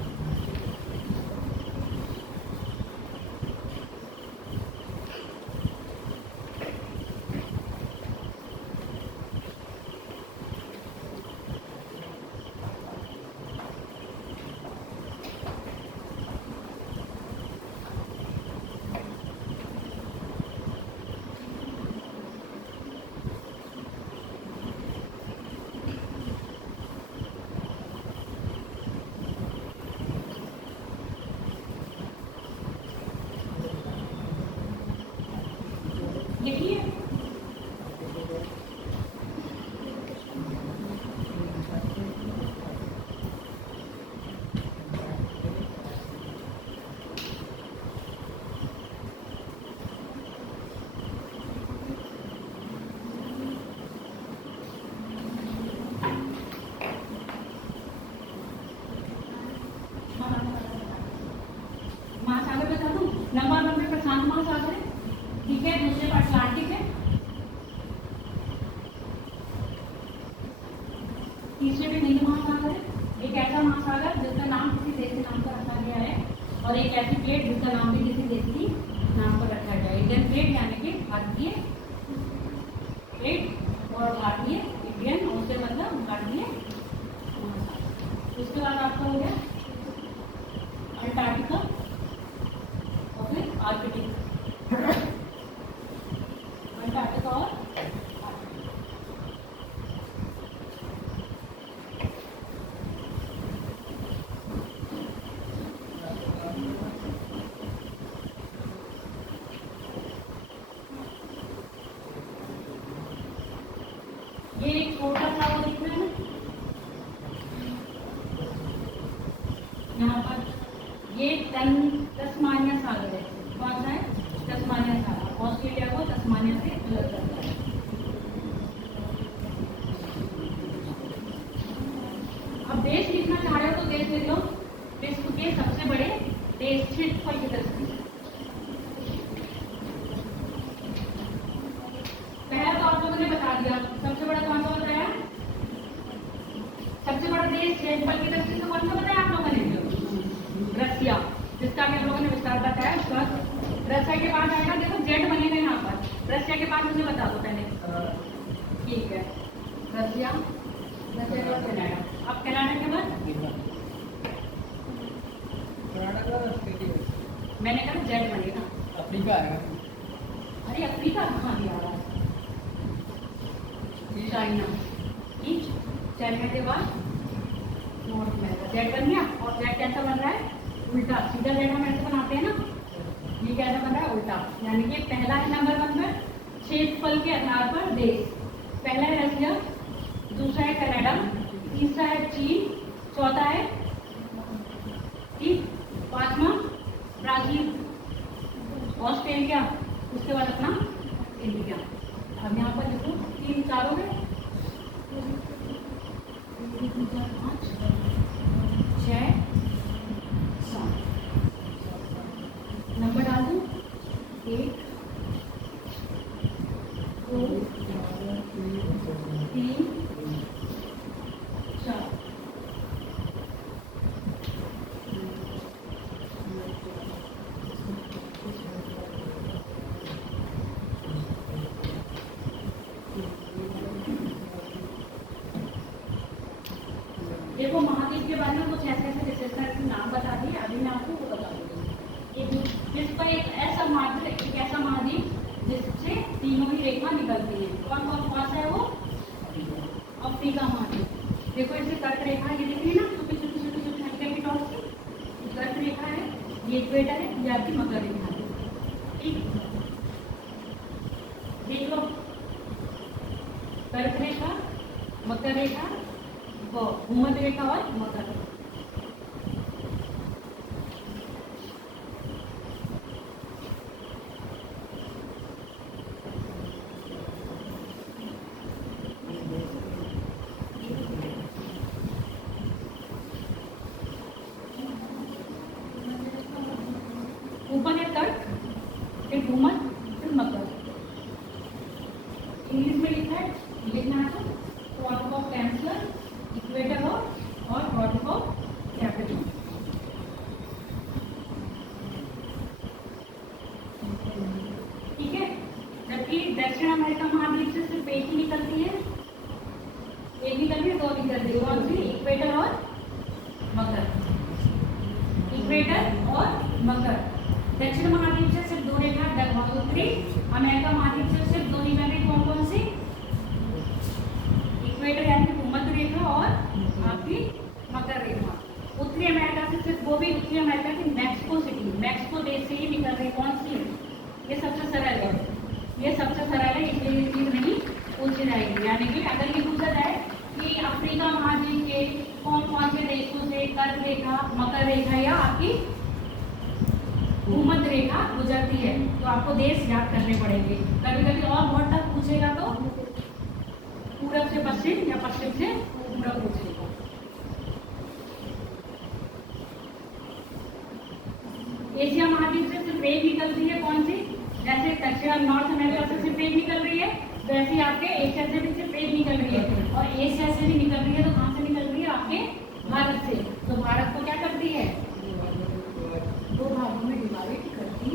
लिखिए महासागर बता दूं, नंबर 1 पे प्रशांत महासागर है, ठीक है, दूसरे पर अटलांटिक है, तीसरे पे नील महासागर है, एक ऐसा महासागर जिसका नाम किसी देश के नाम पर रखा गया है, और एक ऐसी प्लेट जिसका नाम भी किसी देश की नाम पर रखा गया है। इंडियन प्लेट यानी कि भारतीय प्लेट और भारतीय इंडियन उससे मतलब भारतीय महासागर। उसके बाद आपका हो गया अंटार्कटिका और फिर आर्कटिक, अंटार्कटिका और ये एक छोटा सा वो दिख रहा है ना यहाँ पर, ये तस्मानिया सागर है, कौन सा है तस्मानिया सागर, ऑस्ट्रेलिया को तस्मानिया से अलग करता है। अब देश लिखना चाह रहे हो तो देश लिख लो, विश्व के सबसे बड़े देश क्षेत्रफल की दृष्टि से। पहला तो आप लोगों ने बता दिया, सबसे बड़ा कौन सा बताया, सबसे बड़ा देश क्षेत्रफल की दृष्टि से कौन सा बताया आप लोगों ने, रसिया, जिसका भी हम लोगों ने विस्तार बताया। उसके बाद रसिया के बाद आएगा, देखो जेड बनेगा यहाँ पर, रसिया के बाद मुझे बता दो पहले, ठीक है, रसिया, रसिया के बाद कनाडा, अब कनाडा के बाद मैंने कहा जेड बनेगा, अफ्रीका आएगा, अरे अफ्रीका कहाँ भी आ रहा है, चाइना, ईस्ट, चाइना के बाद नॉर्थ अमेरिका, जेड बन गया, और जेड कैसा बन रहा है उल्टा, सीधा रेखा हम ऐसे बनाते हैं ना, ये कैसा बन रहा है? उल्टा। यानी कि पहला है नंबर 1 पर क्षेत्रफल के आधार पर देश। पहला है रशिया, दूसरा है कनाडा, तीसरा है चीन, चौथा है ठीक, पांचवा ब्राजील, ऑस्ट्रेलिया, उसके बाद अपना इंडिया। अब यहाँ पर देखो 3 4 हो गए, 1 2 3 4 5 6 7 नंबर डाल दूँ 1 2 3 4। देखो महाद्वीप के बारे में कुछ ऐसे ऐसे विशेषता के नाम बता दिए, अभी मैं आपको वो बता दूंगी। जिसका एक ऐसा महाद्वीप जिससे तीनों ही रेखा निकलती है। कौन सा है वो? अफ्रीका महाद्वीप। देखो इसमें कर्क रेखा ये दिख रही है ना, छोटी छोटी छोटी छोटी हल्की हल्की डॉट्स की, कर्क रेखा है, ये इक्वेटर है, ये आपकी मकर रेखा है। ठीक, देख लो कर्क रेखा, मकर रेखा, भूमध्य रेखा और मकर। ऊपर है कर्क, फिर भूमध्य, फिर मकर। इंग्लिश में लिखा है, लिखना है क्वार्टर ऑफ कैंसर, इक्वेटर और क्वार्टर ऑफ कैप्रिकॉर्न। ठीक है, जबकि दक्षिण अमेरिका महाद्वीप से सिर्फ एक ही निकलती है, एक निकल रही है, 2 निकल रही है। कौन सी? इक्वेटर और मकर। इक्वेटर और मकर। दक्षिण महाद्वीप से सिर्फ 2 रेखा, उत्तरी अमेरिका महाद्वीप से सिर्फ 2 निकल रही। कौन कौन सी? इक्वेटर यानी भूमध्य रेखा और आपकी मकर रेखा। उत्तरी अमेरिका से सिर्फ वो भी उत्तरी अमेरिका की मैक्सिको सिटी, मैक्सिको देश से ही निकल रही। कौन सी? ये सबसे सरल है, ये सबसे सरल है, इसलिए ये चीज नहीं पूछी जाएगी। यानी कि अगर ये पूछा जाए कि अफ्रीका महाद्वीप के कौन कौन से देशों से कर्क रेखा, मकर रेखा या आपकी भूमध्य रेखा गुजरती है, तो आपको देश याद करने पड़ेंगे। कभी कभी और बहुत टफ पूछेगा तो पूरब से पश्चिम या पश्चिम से पूरब पूछेगा। एशिया महाद्वीप से सिर्फ एक निकलती है। कौन सी? जैसे दक्षिण नॉर्थ अमेरिका से सिर्फ एक निकल रही है, वैसे ही आपके एशिया से भी सिर्फ एक निकल रही है। और एशिया से भी निकल रही है तो कहाँ से निकल रही है? आपके भारत से। तो भारत को क्या करती है? 2 भागों में डिवाइड करती।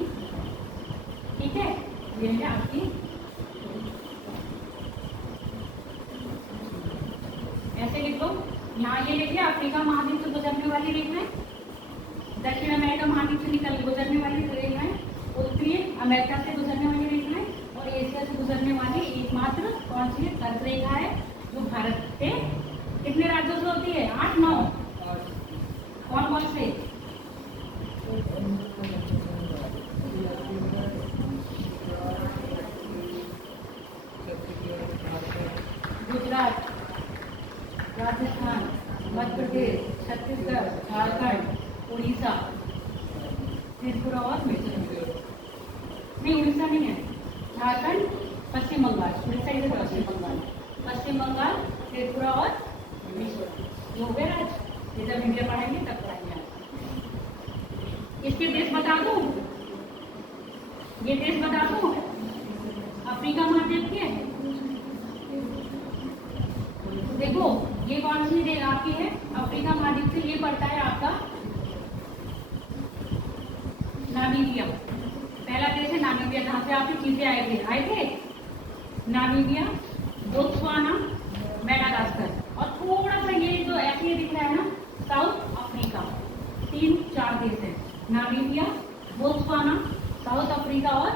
ठीक है, ये है आपकी। ऐसे लिखो, यहाँ ये लिखिए अफ्रीका महाद्वीप से गुजरने वाली रेखाएं, दक्षिण अमेरिका महाद्वीप से गुजरने वाली रेखाएं, उत्तरी अमेरिका से गुजरने वाली रेखाएं और एशिया से गुजरने वाली एकमात्र कौन सी है? कर्क रेखा है, जो भारत के कितने राज्यों से होती है? 8 9। कौन कौन से? गुजरात, राजस्थान, मध्य प्रदेश, छत्तीसगढ़, झारखंड, उड़ीसा, त्रिपुरा और मिजोरम। नहीं, उड़ीसा नहीं है, झारखंड, पश्चिम बंगाल। उड़ीसा इधर पश्चिम बंगाल, पश्चिम बंगाल, त्रिपुरा और मिजोरम। ये हो गए राज्य। ये जब इंडिया पढ़ाएंगे तब पढ़ाएंगे। इसके देश बता दूं, ये देश बता दूं अफ्रीका महाद्वीप के। देखो ये कौन सी देश आपकी है? अफ्रीका महाद्वीप से ये पड़ता है आपका नामीबिया। पहला देश है नामीबिया, जहाँ से आपकी चीजें आए थे। नामीबिया, बोत्सवाना, मेडागास्कर और थोड़ा सा ये जो ऐसे दिख रहा है ना, साउथ अफ्रीका। 3 4 देश है, नामीबिया, बोत्सवाना, साउथ अफ्रीका और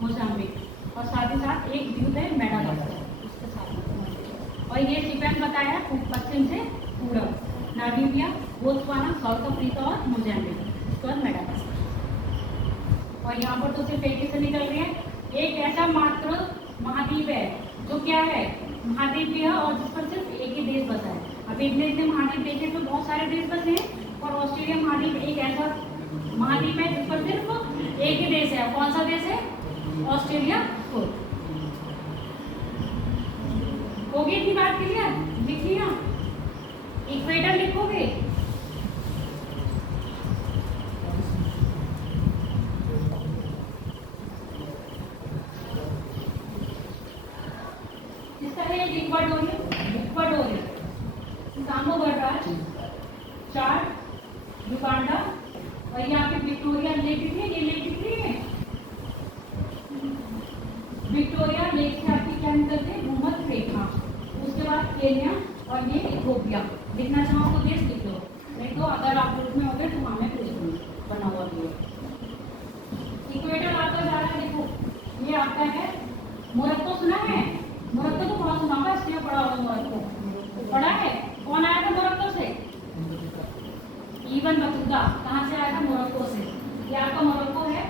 मोजाम्बिक। और साथ ही साथ एक द्वीप है मेडागास्कर उसके साथ। और ये सीक्वेंस बताया पश्चिम से पूरब, नामीबिया, बोत्सवाना, साउथ अफ्रीका और मोजाम्बिक। उसके बाद मेडागास्कर। और यहाँ पर तो सिर्फ एक ही से निकल रही है। एक ऐसा मात्र महाद्वीप है जो क्या है, महाद्वीप भी है और जिस पर सिर्फ एक ही देश बसा है। अब इतने इतने महाद्वीप देखे तो बहुत सारे देश बसे हैं, और ऑस्ट्रेलिया महाद्वीप एक ऐसा महाद्वीप है जिस पर सिर्फ एक ही देश है। कौन सा देश है? ऑस्ट्रेलिया। होगी इतनी बात क्लियर? लिख लिया? इक्वेटर लिखोगे? इसका है इक्वाडोरियल, कांगो गणराज्य, चाड, युगांडा, और यहाँ पे विक्टोरिया लेक दिख रही है। ये लेक दिख रही है विक्टोरिया लेक से आपकी क्या निकलते हैं? भूमध्य रेखा। उसके बाद केन्या और ये इथियोपिया। लिखना चाहो तो देश लिख लो, नहीं तो अगर आप ग्रुप में होते तो वहाँ में पूछ दूँगी बना हुआ भी है। इक्वेटर आपका जा रहा है, देखो ये आपका है मोरक्को। सुना है? मोरक्को तो थोड़ा सुना होगा, इसलिए पढ़ा होगा मोरक्को। पढ़ा है? कौन आया था मोरक्को से? Ibn Battuta. कहाँ से आया था? मोरक्को से। ये आपका मोरक्को है।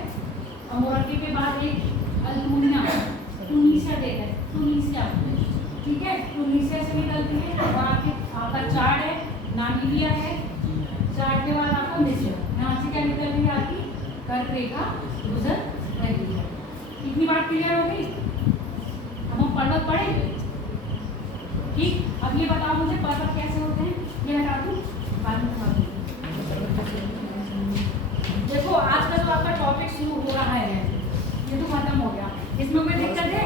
और मोरक्को के बाद एक अल्बानिया, ट्यूनीशिया देता है, ट्यूनीशिया, ठीक है, ट्यूनीशिया से निकलती है। और आपका चाड है, नामीबिया है, चाड के बाद आपका मिस्र। यहाँ से क्या निकल रही है? आपकी कर्क रेखा गुजर रही है। इतनी बात क्लियर हो गई? अब हम पर्वत पढ़ेंगे, ठीक। अब ये बताओ मुझे पर्वत कैसे होते हैं? ये हटा दूँ, बाद में बता दूँ। देखो आज का जो आपका टॉपिक शुरू हो रहा है ये तो खत्म हो गया। इसमें कोई दिक्कत है?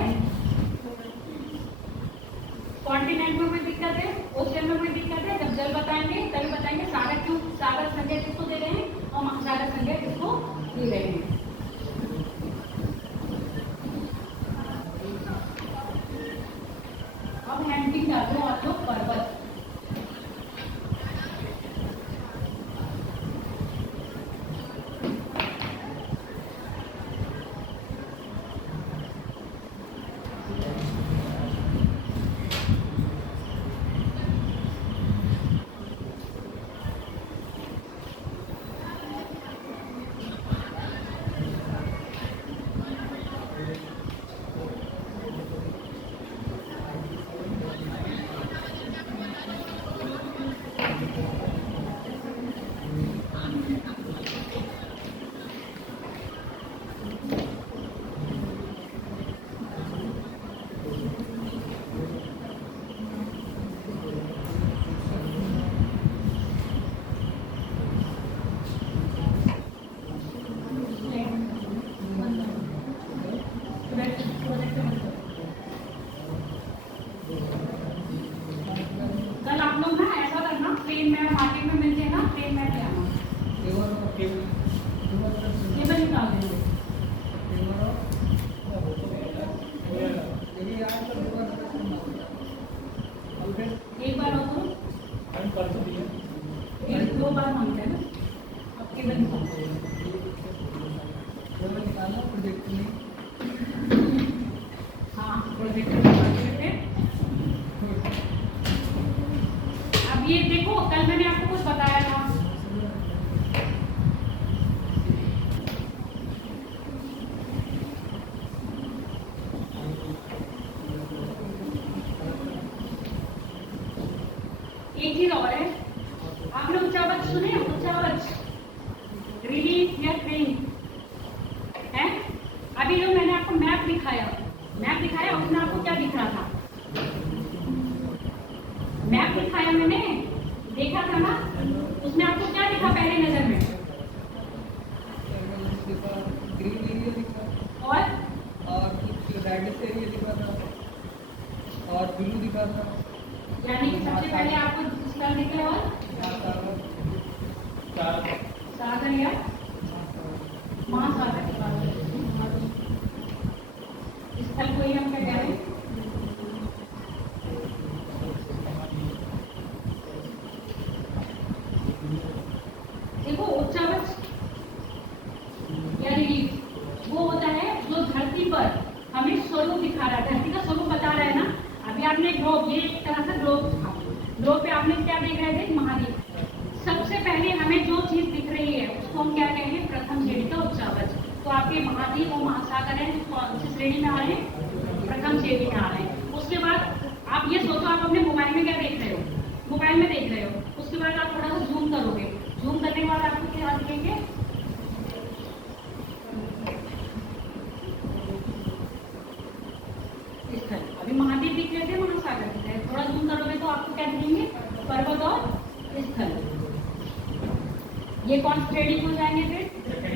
कॉन्टिनेंट में कोई दिक्कत है? ओशन में कोई दिक्कत है? जब जल बताएंगे तभी बताएंगे सागर क्यों, सागर संज्ञा किसको दे रहे हैं और महासागर संज्ञा किसको दे रहे हैं। अब हैंडिंग डालो आप लोग पर्वत। कल आप लोग ना ऐसा करना, प्लेन मैप मार्केट में मिल जाएगा, प्लेन मैप ले आना, केबल निकाल देंगे। एक बार और तो एक दो बार मांगते हैं ना, अब केबल निकाल देंगे। हाँ प्रोजेक्टर निकाल देते। अब ये देखो कल मैंने आपको कुछ बताया था, एक चीज और है, आपने उच्चावच सुने? उच्चावच रिलीफ या ट्रेन है। अभी जो मैंने आपको मैप दिखाया उसमें आपको क्या दिख रहा था? मैप दिखाया मैंने, देखा था ना, उसमें आपको क्या दिखा पहले नजर में? ग्रीन एरिया दिखा और कुछ रेडिश एरिया दिखा था और ब्लू दिखा था। यानी कि सबसे पहले आपको स्थल दिखे और सागर या महासागर की बात करते हैं। स्थल को ही हम क्या कह रहे हैं? देखो उच्चावच या रिलीफ वो होता है जो धरती पर हमें स्वरूप दिखा रहा है, धरती का स्वरूप बता रहा है ना। अभी आपने ग्लोब, ये एक तरह का ग्लोब था, ग्लोब पे आपने क्या देख रहे थे? महाद्वीप। सबसे पहले हमें जो चीज दिख रही रही है उसको हम क्या कहेंगे, प्रथम श्रेणी का उच्चावच। तो आपके महाद्वीप और महासागर है कौन सी श्रेणी में आ रहे हैं, प्रथम श्रेणी में आ रहे हैं। उसके बाद आप ये सोचो, आप अपने मोबाइल में क्या देख रहे हो, मोबाइल में देख रहे हो, उसके बाद आप थोड़ा सा जूम करोगे, जूम करने के बाद आपको क्या दिखेंगे, स्थल। अभी महाद्वीप दिख रहे थे, महासागर दिख रहे हैं, थोड़ा जूम करोगे तो आपको क्या दिखेंगे, पर्वत और स्थल। ये कौन सी श्रेणी को जाएंगे, फिर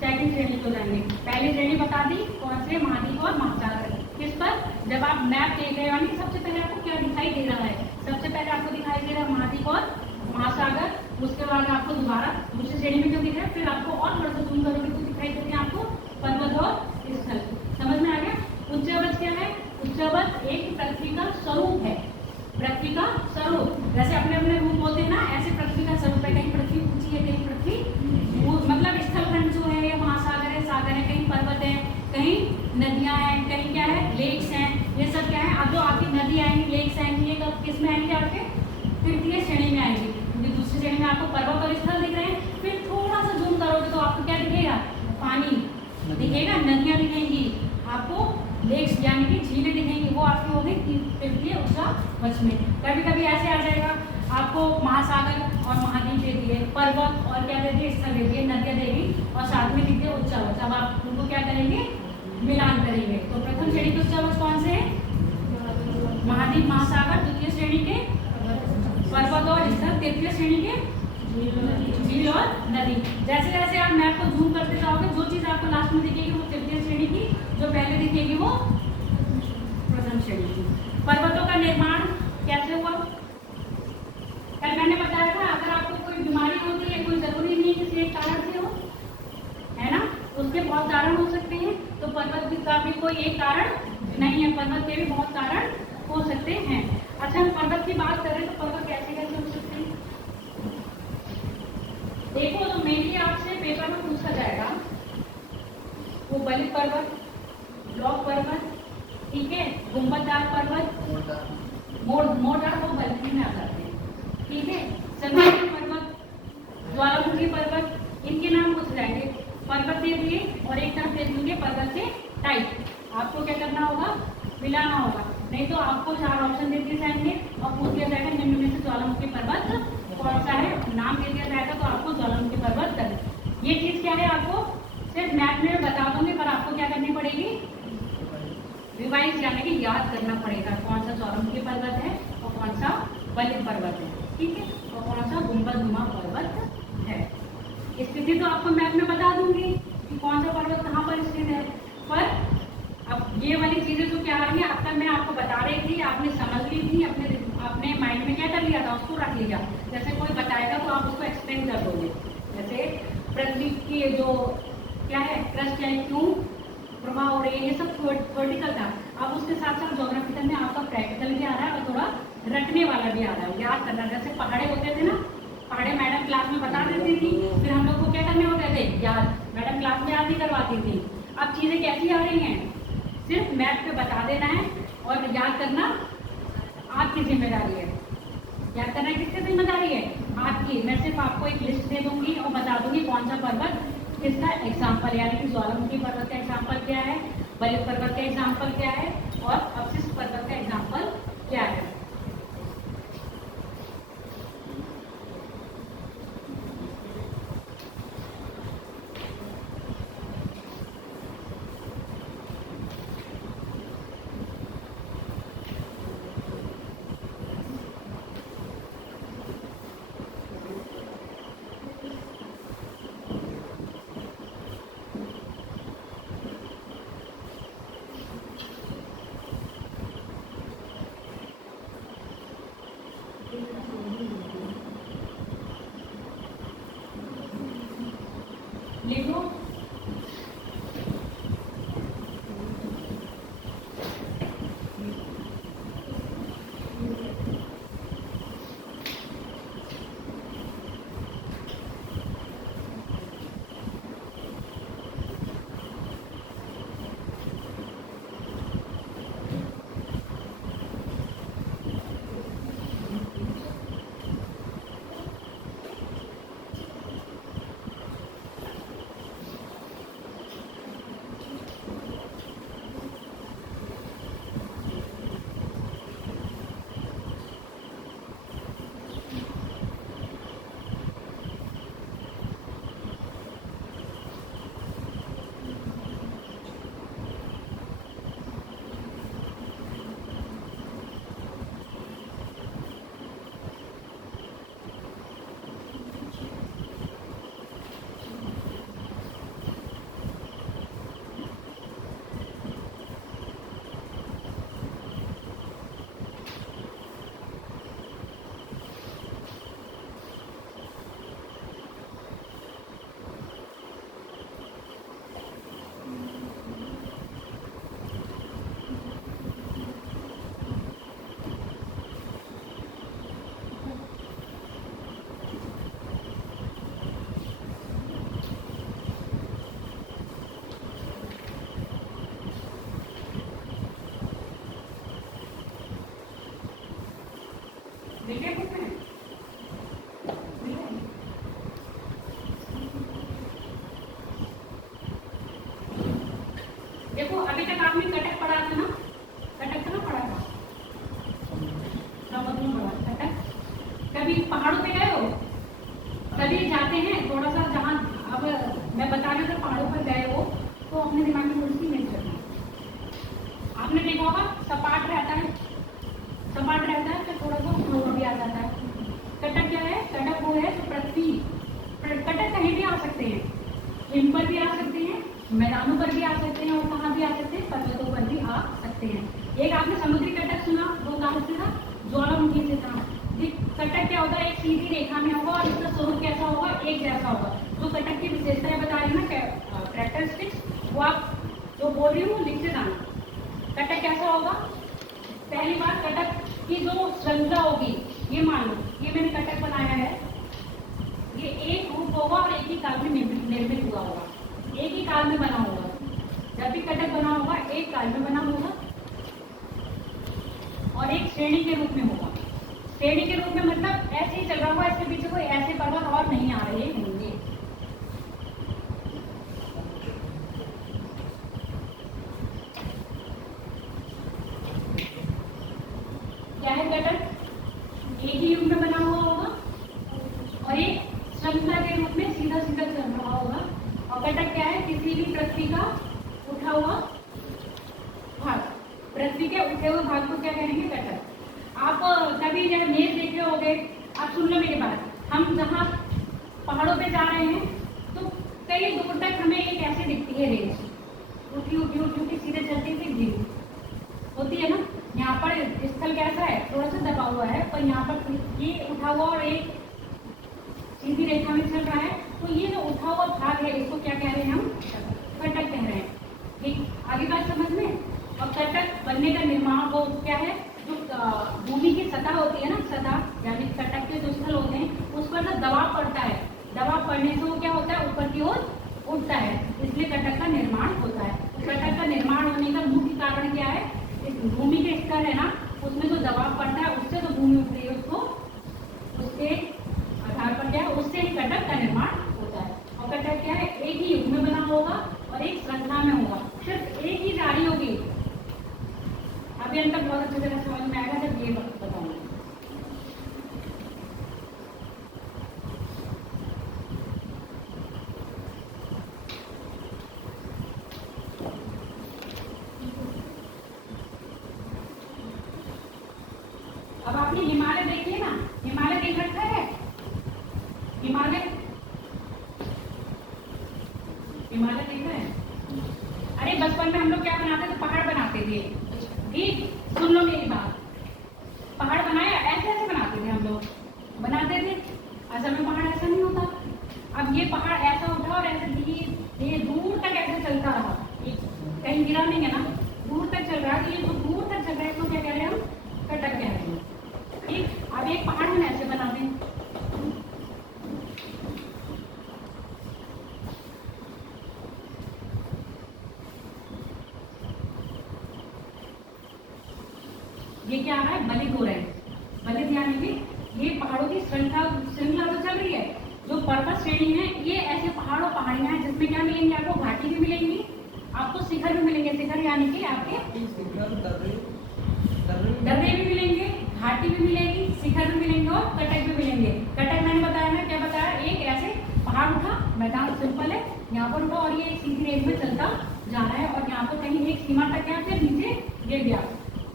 सेकंड श्रेणी को जाएंगे। पहली श्रेणी बता दी कौन से, महाद्वीप और महासागर। किस पर, जब आप मैप देख रहे हो यानी सबसे पहले आपको क्या दिखाई दे रहा है, सबसे पहले आपको दिखाई दे रहा है महाद्वीप और महासागर, उसके बाद आपको दोबारा दूसरी श्रेणी में जो दिख रहा है, फिर आपको और थोड़ा सा जूम करोगे तो दिखाई देते हैं आपको पर्वत और स्थल। समझ में आ गया। उच्चावच क्या है, उच्चावच एक पृथ्वी का स्वरूप है, पृथ्वी का स्वरूप। जैसे अपने अपने रूप होते हैं ना, ऐसे पृथ्वी का स्वरूप है, कहीं पृथ्वी ऊंची है, कहीं पृथ्वी मतलब स्थलखंड जो है, महासागर है, सागर है, कहीं पर्वत है, कहीं नदियां हैं, कहीं क्या है, लेक्स हैं, ये सब क्या है। अब जो आपकी नदी आएंगी, लेक्स आएंगी, ये कब किस में आएंगे, आपके तृतीय श्रेणी में आएंगी, क्योंकि दूसरी श्रेणी में आपको पर्वत और स्थल दिख रहे हैं। फिर थोड़ा सा जूम करोगे तो आपको क्या दिखेगा, पानी दिखेगा, नदियां दिखेंगी आपको, लेक्स यानी कि झीलें दिखेंगी, वो आपकी हो गई तृतीय उच्चावच में। कभी कभी ऐसे आ जाएगा आपको महासागर और महाद्वीप दे दिए, पर्वत और क्या दे दिए, स्थल दे दिए, नदियां दे दी और साथ में दिख दिए उच्चावच। अब आप उनको क्या करेंगे, मिलान करेंगे। तो प्रथम श्रेणी के उच्चावच कौन से हैं, महाद्वीप महासागर, द्वितीय श्रेणी के पर्वत और स्थल, तृतीय श्रेणी के झील और नदी। जैसे जैसे आप मैप को जूम करते जाओगे, जो चीज आपको लास्ट में दिखेगी वो तृतीय श्रेणी की, जो पहले दिखेगी वो प्रथम श्रेणी की। पर्वतों का निर्माण कैसे हुआ, कल मैंने बताया था, अगर आपको कोई बीमारी होती है, कोई जरूरी नहीं किसी एक कारण से हो, है ना, उसके बहुत कारण हो सकते हैं। तो पर्वत का भी कोई एक कारण नहीं है, पर्वत के भी बहुत कारण हो सकते हैं। अच्छा, हम पर्वत की बात करें तो पर्वत कैसे कैसे हो सकते हैं, देखो तो मेनली आपसे पेपर में पूछा जाएगा, वो बलित पर्वत, ब्लॉक पर्वत, ठीक है, गुंबददार पर्वत, मोरदार वो बल्कि में आ जाते हैं, ठीक है, संगमरमर पर्वत, ज्वालामुखी पर्वत, इनके नाम पूछ जाएंगे। पर्वत दे दिए और एक तरफ दे देंगे पर्वत के टाइप, आपको क्या करना होगा, मिलाना होगा, नहीं तो आपको 4 ऑप्शन दे दिए जाएंगे और पूछ दिया जाएगा निम्न में से ज्वालामुखी पर्वत कौन सा है, नाम दे दिया जाएगा तो आपको ज्वालामुखी पर्वत कर। ये चीज क्या है, आपको सिर्फ मैथ में बता दूंगी, पर आपको क्या करनी पड़ेगी, रिवाइज यानी कि याद करना पड़ेगा, कौन सा ज्वालामुखी पर्वत है और कौन सा बलित पर्वत है, ठीक है, और कौन सा गुंबदनुमा पर्वत है। स्थिति तो आपको मैप में बता दूंगी कि कौन सा पर्वत कहाँ पर स्थित है, पर अब ये वाली चीजें जो क्या आ रही है, अब तक मैं आपको बता रही थी, आपने समझ ली थी, अपने माइंड में क्या कर लिया था, उसको रख लिया। जैसे कोई बताएगा तो आप उसको एक्सप्लेन कर दोगे। जैसे पृथ्वी की जो क्या है, क्रस्ट है, क्यों प्रवाह हो रही है, ये सब थ्योरेटिकल था। अब उसके साथ साथ ज्योग्राफिकल में आपका प्रैक्टिकल भी आ रहा है और थोड़ा रटने वाला भी आ रहा है, याद करना। जैसे पहाड़े होते थे ना, पहाड़े मैडम क्लास में बता देती थी, फिर हम लोग को क्या करने होते थे, याद, मैडम क्लास में याद ही करवाती थी। अब चीजें कैसी आ रही हैं, सिर्फ मैप पे बता देना है और याद करना आपकी जिम्मेदारी है। याद करना किसकी जिम्मेदारी है, आपकी। मैं सिर्फ आपको एक लिस्ट दे दूंगी और बता दूंगी कौन सा पर्वत किसका एग्जाम्पल, यानी कि ज्वालामुखी पर्वत का एग्जाम्पल क्या है, बलित पर्वत का एग्जाम्पल क्या है और अवशिष्ट पर्वत का एग्जाम्पल क्या है। लिखो, आपने कटक पढ़ा था ना, कटक तो ना पढ़ा था, समुद्र में पढ़ा कटक। कभी पहाड़ों पे गए हो? कभी जाते हैं थोड़ा सा जहाँ, अब मैं बता रही हूँ पहाड़ों पर गए हो तो अपने दिमाग में उल्टी नहीं करना। आपने देखा होगा सपाट रहता है, सपाट रहता है, फिर थोड़ा सा उठा भी आ जाता है। कटक क्या है? कटक वो है जो पृथ्वी, कटक कहीं भी आ सकते हैं, हिम पर भी आ सकते हैं, मैदानों पर भी आ सकते हैं, और कहाँ भी आ सकते हैं, पर्वतों पर भी आ सकते हैं। एक आपने समुद्री कटक सुना, वो कहाँ से था? ज्वालामुखी से था। कटक क्या होता है? एक सीधी रेखा में होगा और इसका स्वरूप कैसा होगा? एक जैसा होगा। जो कटक की विशेषताएं बता रही हूँ ना, कैरेक्टरिस्टिक्स, वो आप जो बोल रही हूँ लिखते जाना। कटक कैसा होगा? पहली बात, कटक की जो श्रृंखला होगी, ये मान लो ये मैंने कटक बनाया है, ये एक रूप होगा और एक ही काल में निर्मित हुआ होगा, एक ही काल में बना होगा। जब भी कटक बना होगा एक काल में बना होगा और एक श्रेणी के रूप में होगा। श्रेणी के रूप में मतलब ऐसे ही चल रहा होगा, इसके पीछे कोई ऐसे पर्वत और नहीं आ रहे होंगे। क्या है कटक? एक ही युग में बना हुआ होगा और एक श्रृंखला के रूप में सीधा सीधा चल रहा होगा। और कटक क्या है? किसी भी पृथ्वी का उठा हुआ भाग, पृथ्वी के उठे हुए भाग को क्या कहेंगे? कटक। आप कभी जब मेज देखे होंगे, आप सुन लो मेरी बात, हम जहाँ पहाड़ों पे जा रहे हैं तो कई दूर तक हमें एक ऐसे दिखती है रेंज, उठी उठी उठी उठी सीधे चलती थी धीरे होती है ना। यहाँ पर स्थल कैसा है? थोड़ा सा दबा हुआ है, पर यहाँ पर ये उठा हुआ और एक सीधी रेखा में चल रहा है। तो ये जो उठा हुआ भाग है इसको क्या कह रहे हैं? हम कटक कह रहे हैं। ठीक, आगे बात समझ में। और कटक बनने का निर्माण वो क्या है? जो भूमि की सतह होती है ना, सतह यानी कटक के जो स्थल होते हैं उस पर ना दबाव पड़ता है, दबाव पड़ने से वो क्या होता है? ऊपर की ओर उठता है, इसलिए कटक का निर्माण होता है। कटक का निर्माण होने का मुख्य कारण क्या है? इस भूमि के स्तर है ना, उसमें जो दबाव पड़ता है उससे जो भूमि उठ रही है उसको, उसके आधार पर क्या है? उससे ही कटक का निर्माण होता है। और कटक क्या है? एक ही युग में बना होगा और एक श्रृंखला में होगा, सिर्फ एक ही जारी होगी। अभी अंतर बहुत अच्छी तरह समझ में आएगा जब ये बताऊंगा। अब आपने हिमालय देखिए ना, हिमालय देख रखा है? हिमालय, हिमालय देखा है? अरे बचपन में हम लोग क्या बनाते थे? पहाड़ बनाते थे। ठीक, सुन लो मेरी बात, पहाड़ बनाया ऐसे ऐसे बनाते थे हम लोग, बनाते थे। असल में पहाड़ ऐसा नहीं होता। अब ये पहाड़ ऐसा उठा और ऐसे धीरे दूर तक ऐसे चलता रहा, कहीं गिरा नहीं है ना, दूर तक चल रहा है। तो ये जो दूर तक चल रहा है इसको क्या कह रहे हैं? हम कटक कह रहे हैं। ठीक, अब एक पहाड़ हम ऐसे बना दें, ये क्या आ रहा है? बलित हो रहे हैं। बलित यानी कि ये पहाड़ों की श्रृंखला तो चल रही है। जो पर्वत श्रेणी है ये ऐसे पहाड़ और पहाड़ियां हैं जिसमें क्या मिलेंगे? आपको घाटी भी मिलेंगी, आपको शिखर भी मिलेंगे। शिखर यानी कि आपके दर्रे भी मिलेंगे, घाटी भी मिलेगी, शिखर भी मिलेंगे और कटक भी मिलेंगे। कटक मैंने बताया ना, क्या बताया? एक ऐसे पहाड़ उठा, मैदान सिंपल है, यहाँ पर उठा और ये एक सीधी रेंज में चलता जा रहा है और यहाँ पर कहीं एक सीमा तक गया फिर नीचे गिर गया।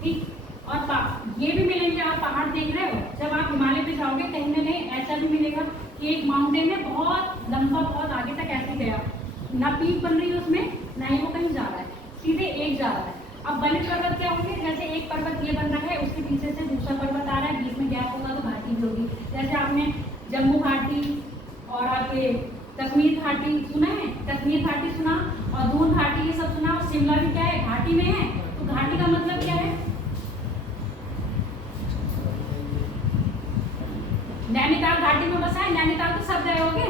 ठीक, और ये भी मिलेंगे। आप पहाड़ देख रहे हो, जब आप हिमालय पे जाओगे कहीं ना कहीं ऐसा भी मिलेगा कि एक माउंटेन है बहुत लंबा, बहुत आगे तक ऐसे गया, ना पीक बन रही है उसमें, ना ही वो कहीं जा रहा है, सीधे एक जा रहा है। अब बलित पर्वत क्या होंगे? जैसे एक पर्वत ये बन रहा है, उसके पीछे से दूसरा पर्वत आ रहा है, बीच में गैप होगा तो घाटी भी होगी। जैसे आपने जम्मू घाटी और आपके कश्मीर घाटी सुना है? कश्मीर घाटी सुना और दून घाटी, ये सब सुना। और शिमला भी क्या है? घाटी में है। तो घाटी का मतलब क्या है? नैनीताल घाटी में बसा है। नैनीताल तो सब गए होगे,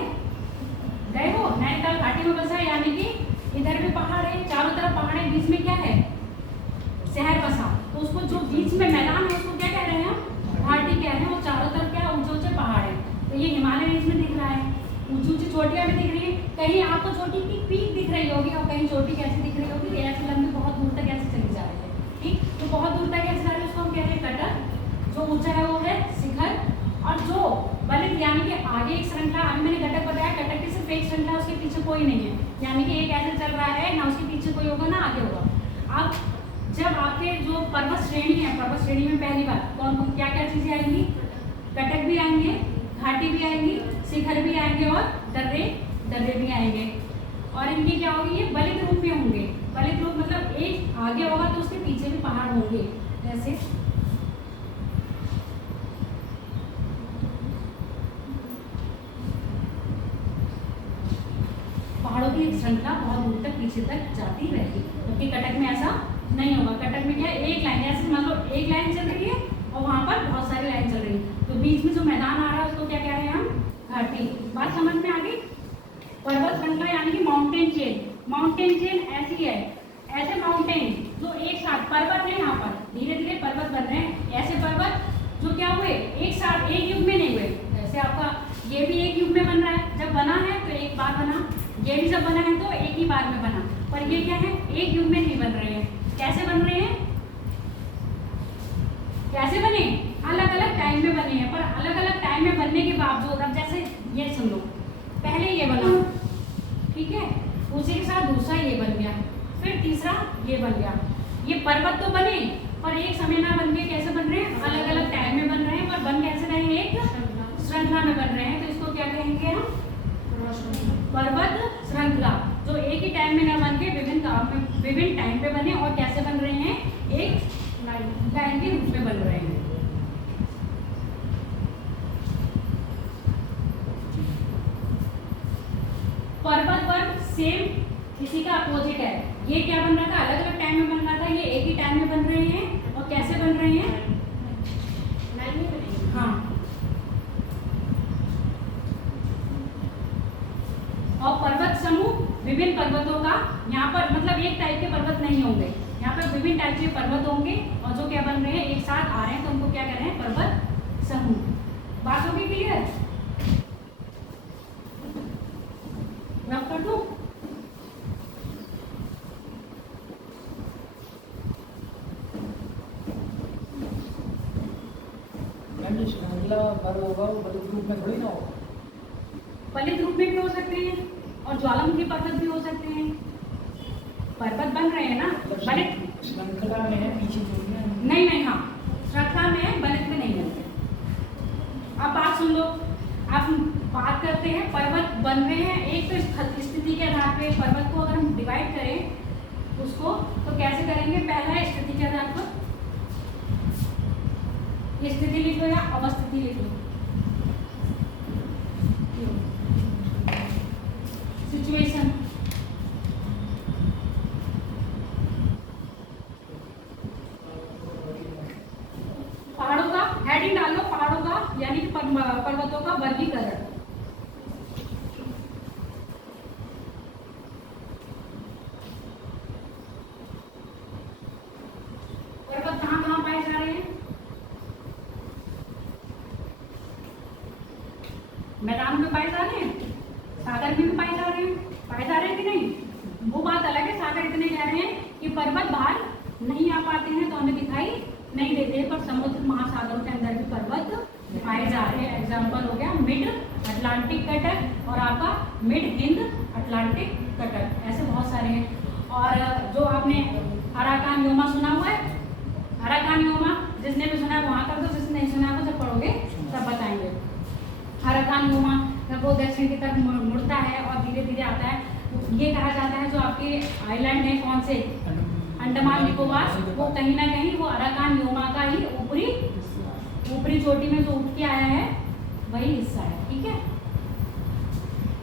गए हो? नैनीताल घाटी में बसा है, यानी कि इधर भी पहाड़ है, चारों तरफ पहाड़ है, बीच में क्या है? शहर बसा। तो उसको जो बीच में मैदान है उसको क्या कह रहे हैं? घाटी कह रहे हैं। और चारों तरफ क्या? ऊंचे ऊंचे पहाड़ है। तो ये हिमालय रेंज में दिख रहा है, ऊंची ऊंची चोटियां भी दिख रही है। कहीं आपको चोटी की पीक दिख रही होगी और कहीं चोटी कैसी दिख रही होगी, ऐसे लंबी बहुत दूर तक ऐसे चली जा रही है। ठीक, तो बहुत दूर तक ऐसे जा रही है उसको हम कहते हैं कटक। जो ऊंचा है वो है शिखर। और जो बलित यानी कि आगे एक श्रृंखला, अभी मैंने घटक बताया, घटक की सिर्फ एक श्रृंखला, उसके पीछे कोई नहीं है, यानी कि एक ऐसे चल रहा है, ना उसके पीछे कोई होगा ना आगे होगा। अब जब आपके जो पर्वत श्रेणी है, पर्वत श्रेणी में पहली बार कौन क्या क्या चीजें आएंगी, घटक भी आएंगे, घाटी भी आएंगी, शिखर भी आएंगे और दर्रे भी आएंगे। और इनकी क्या होगी, ये बलित रूप में होंगे। बलित रूप मतलब एक आगे होगा तो उसके पीछे भी पहाड़ होंगे। जैसे पहाड़ों की एक श्रृंखला बहुत दूर तक पीछे तक जाती रहेगी, क्योंकि कटक में ऐसा नहीं होगा। कटक में क्या है, एक लाइन, ऐसे मान लो एक लाइन चल रही है और वहां पर बहुत सारी लाइन चल रही है, तो बीच में जो मैदान आ रहा है उसको क्या कह रहे हैं हम, घाटी। बात समझ में आ गई। पर्वत श्रृंखला यानी कि माउंटेन चेन। माउंटेन चेन ऐसी है, ऐसे माउंटेन जो एक साथ पर्वत है, यहाँ पर धीरे धीरे पर्वत बन रहे हैं। ऐसे पर्वत जो क्या हुए, एक साथ एक युग में नहीं हुए। जैसे आपका ये भी एक युग में बन रहा है, जब बना है तो एक बार बना, ये भी जब बना है तो एक ही बार में बना, पर ये क्या है, एक युग में नहीं बन रहे हैं। कैसे बन रहे हैं, कैसे बने, अलग अलग टाइम में बने हैं, पर अलग अलग टाइम में बनने के बावजूद, अब जैसे ये सुन लो, पहले ये बना, ठीक है, उसी के साथ दूसरा ये बन गया, फिर तीसरा ये बन गया। ये पर्वत तो बने पर एक समय ना बन के कैसे बन रहे हैं, अलग अलग टाइम में बन रहे हैं, पर बन कैसे रहे हैं, एक श्रृंखला में बन रहे हैं। तो इसको क्या कहेंगे हम, पर्वत श्रृंखला, जो एक ही टाइम में न बन के विभिन्न टाइम पे बने और कैसे बन रहे हैं, एक लाइन के रूप में बन रहे हैं। पर्वत वर्ग सेम इसी का अपोजिट है। ये क्या बन रहा था, अलग अलग टाइम में बन रहा था, ये एक ही टाइम में बन रहे हैं। और कैसे बन रहे हैं, हाँ। और पर्वत समूह विभिन्न पर्वतों का, यहाँ पर मतलब एक टाइप के पर्वत नहीं होंगे, यहाँ पर विभिन्न टाइप के पर्वत होंगे और जो क्या बन रहे हैं, एक साथ आ रहे हैं, तो उनको क्या कह रहे हैं, पर्वत समूह। बात होगी क्लियर, रब कर दूं। श्रृंखला पर होगा वो बलित रूप में थोड़ी ना होगा, बलित रूप में भी हो सकते हैं और ज्वालामुखी पर्वत भी हो सकते हैं। पर्वत बन रहे हैं ना, बलित श्रृंखला में है, पीछे थोड़ी ना। नहीं नहीं, हाँ श्रृंखला में है, बलित में नहीं बनते। अब बात सुन लो, आप बात करते हैं पर्वत बन रहे हैं, एक तो स्थिति के आधार पे पर्वत को अगर हम डिवाइड करें उसको, तो कैसे करेंगे, पहला स्थिति के आधार पर स्थिति लिख लो या अवस्थिति लिख लो, सिचुएशन। पहाड़ों का हेडिंग डाल लो, पहाड़ों का यानी कि पर्वतों का वर्गीकरण। पर्वत कहाँ कहाँ पाए जा रहे हैं, मैदान में पाए जा रहे हैं, सागर में भी पाए जा रहे हैं कि नहीं, वो बात अलग है। सागर इतने गहरे हैं कि पर्वत बाहर नहीं आ पाते हैं, तो हमें दिखाई नहीं देते, पर समुद्र महासागरों के अंदर भी पर्वत पाए जा रहे हैं। एग्जाम्पल हो गया मिड अटलांटिक कटक और आपका मिड हिंद अटलांटिक कटक, ऐसे बहुत सारे हैं। और जो आपने अराकान योमा सुना हुआ है, अराकान योमा जिसने भी सुना है वहाँ कर दो, जिसने नहीं सुना है वो जब पढ़ोगे तब बताएंगे। अराकान योमा जब वो दक्षिण की तरफ मुड़ता है और धीरे धीरे आता है, ये कहा जाता है जो आपके आइलैंड है कौन से, अंडमान निकोबार, वो कहीं ना कहीं वो अराकान योमा का ही ऊपरी चोटी में जो उठ के आया है वही हिस्सा है। ठीक है,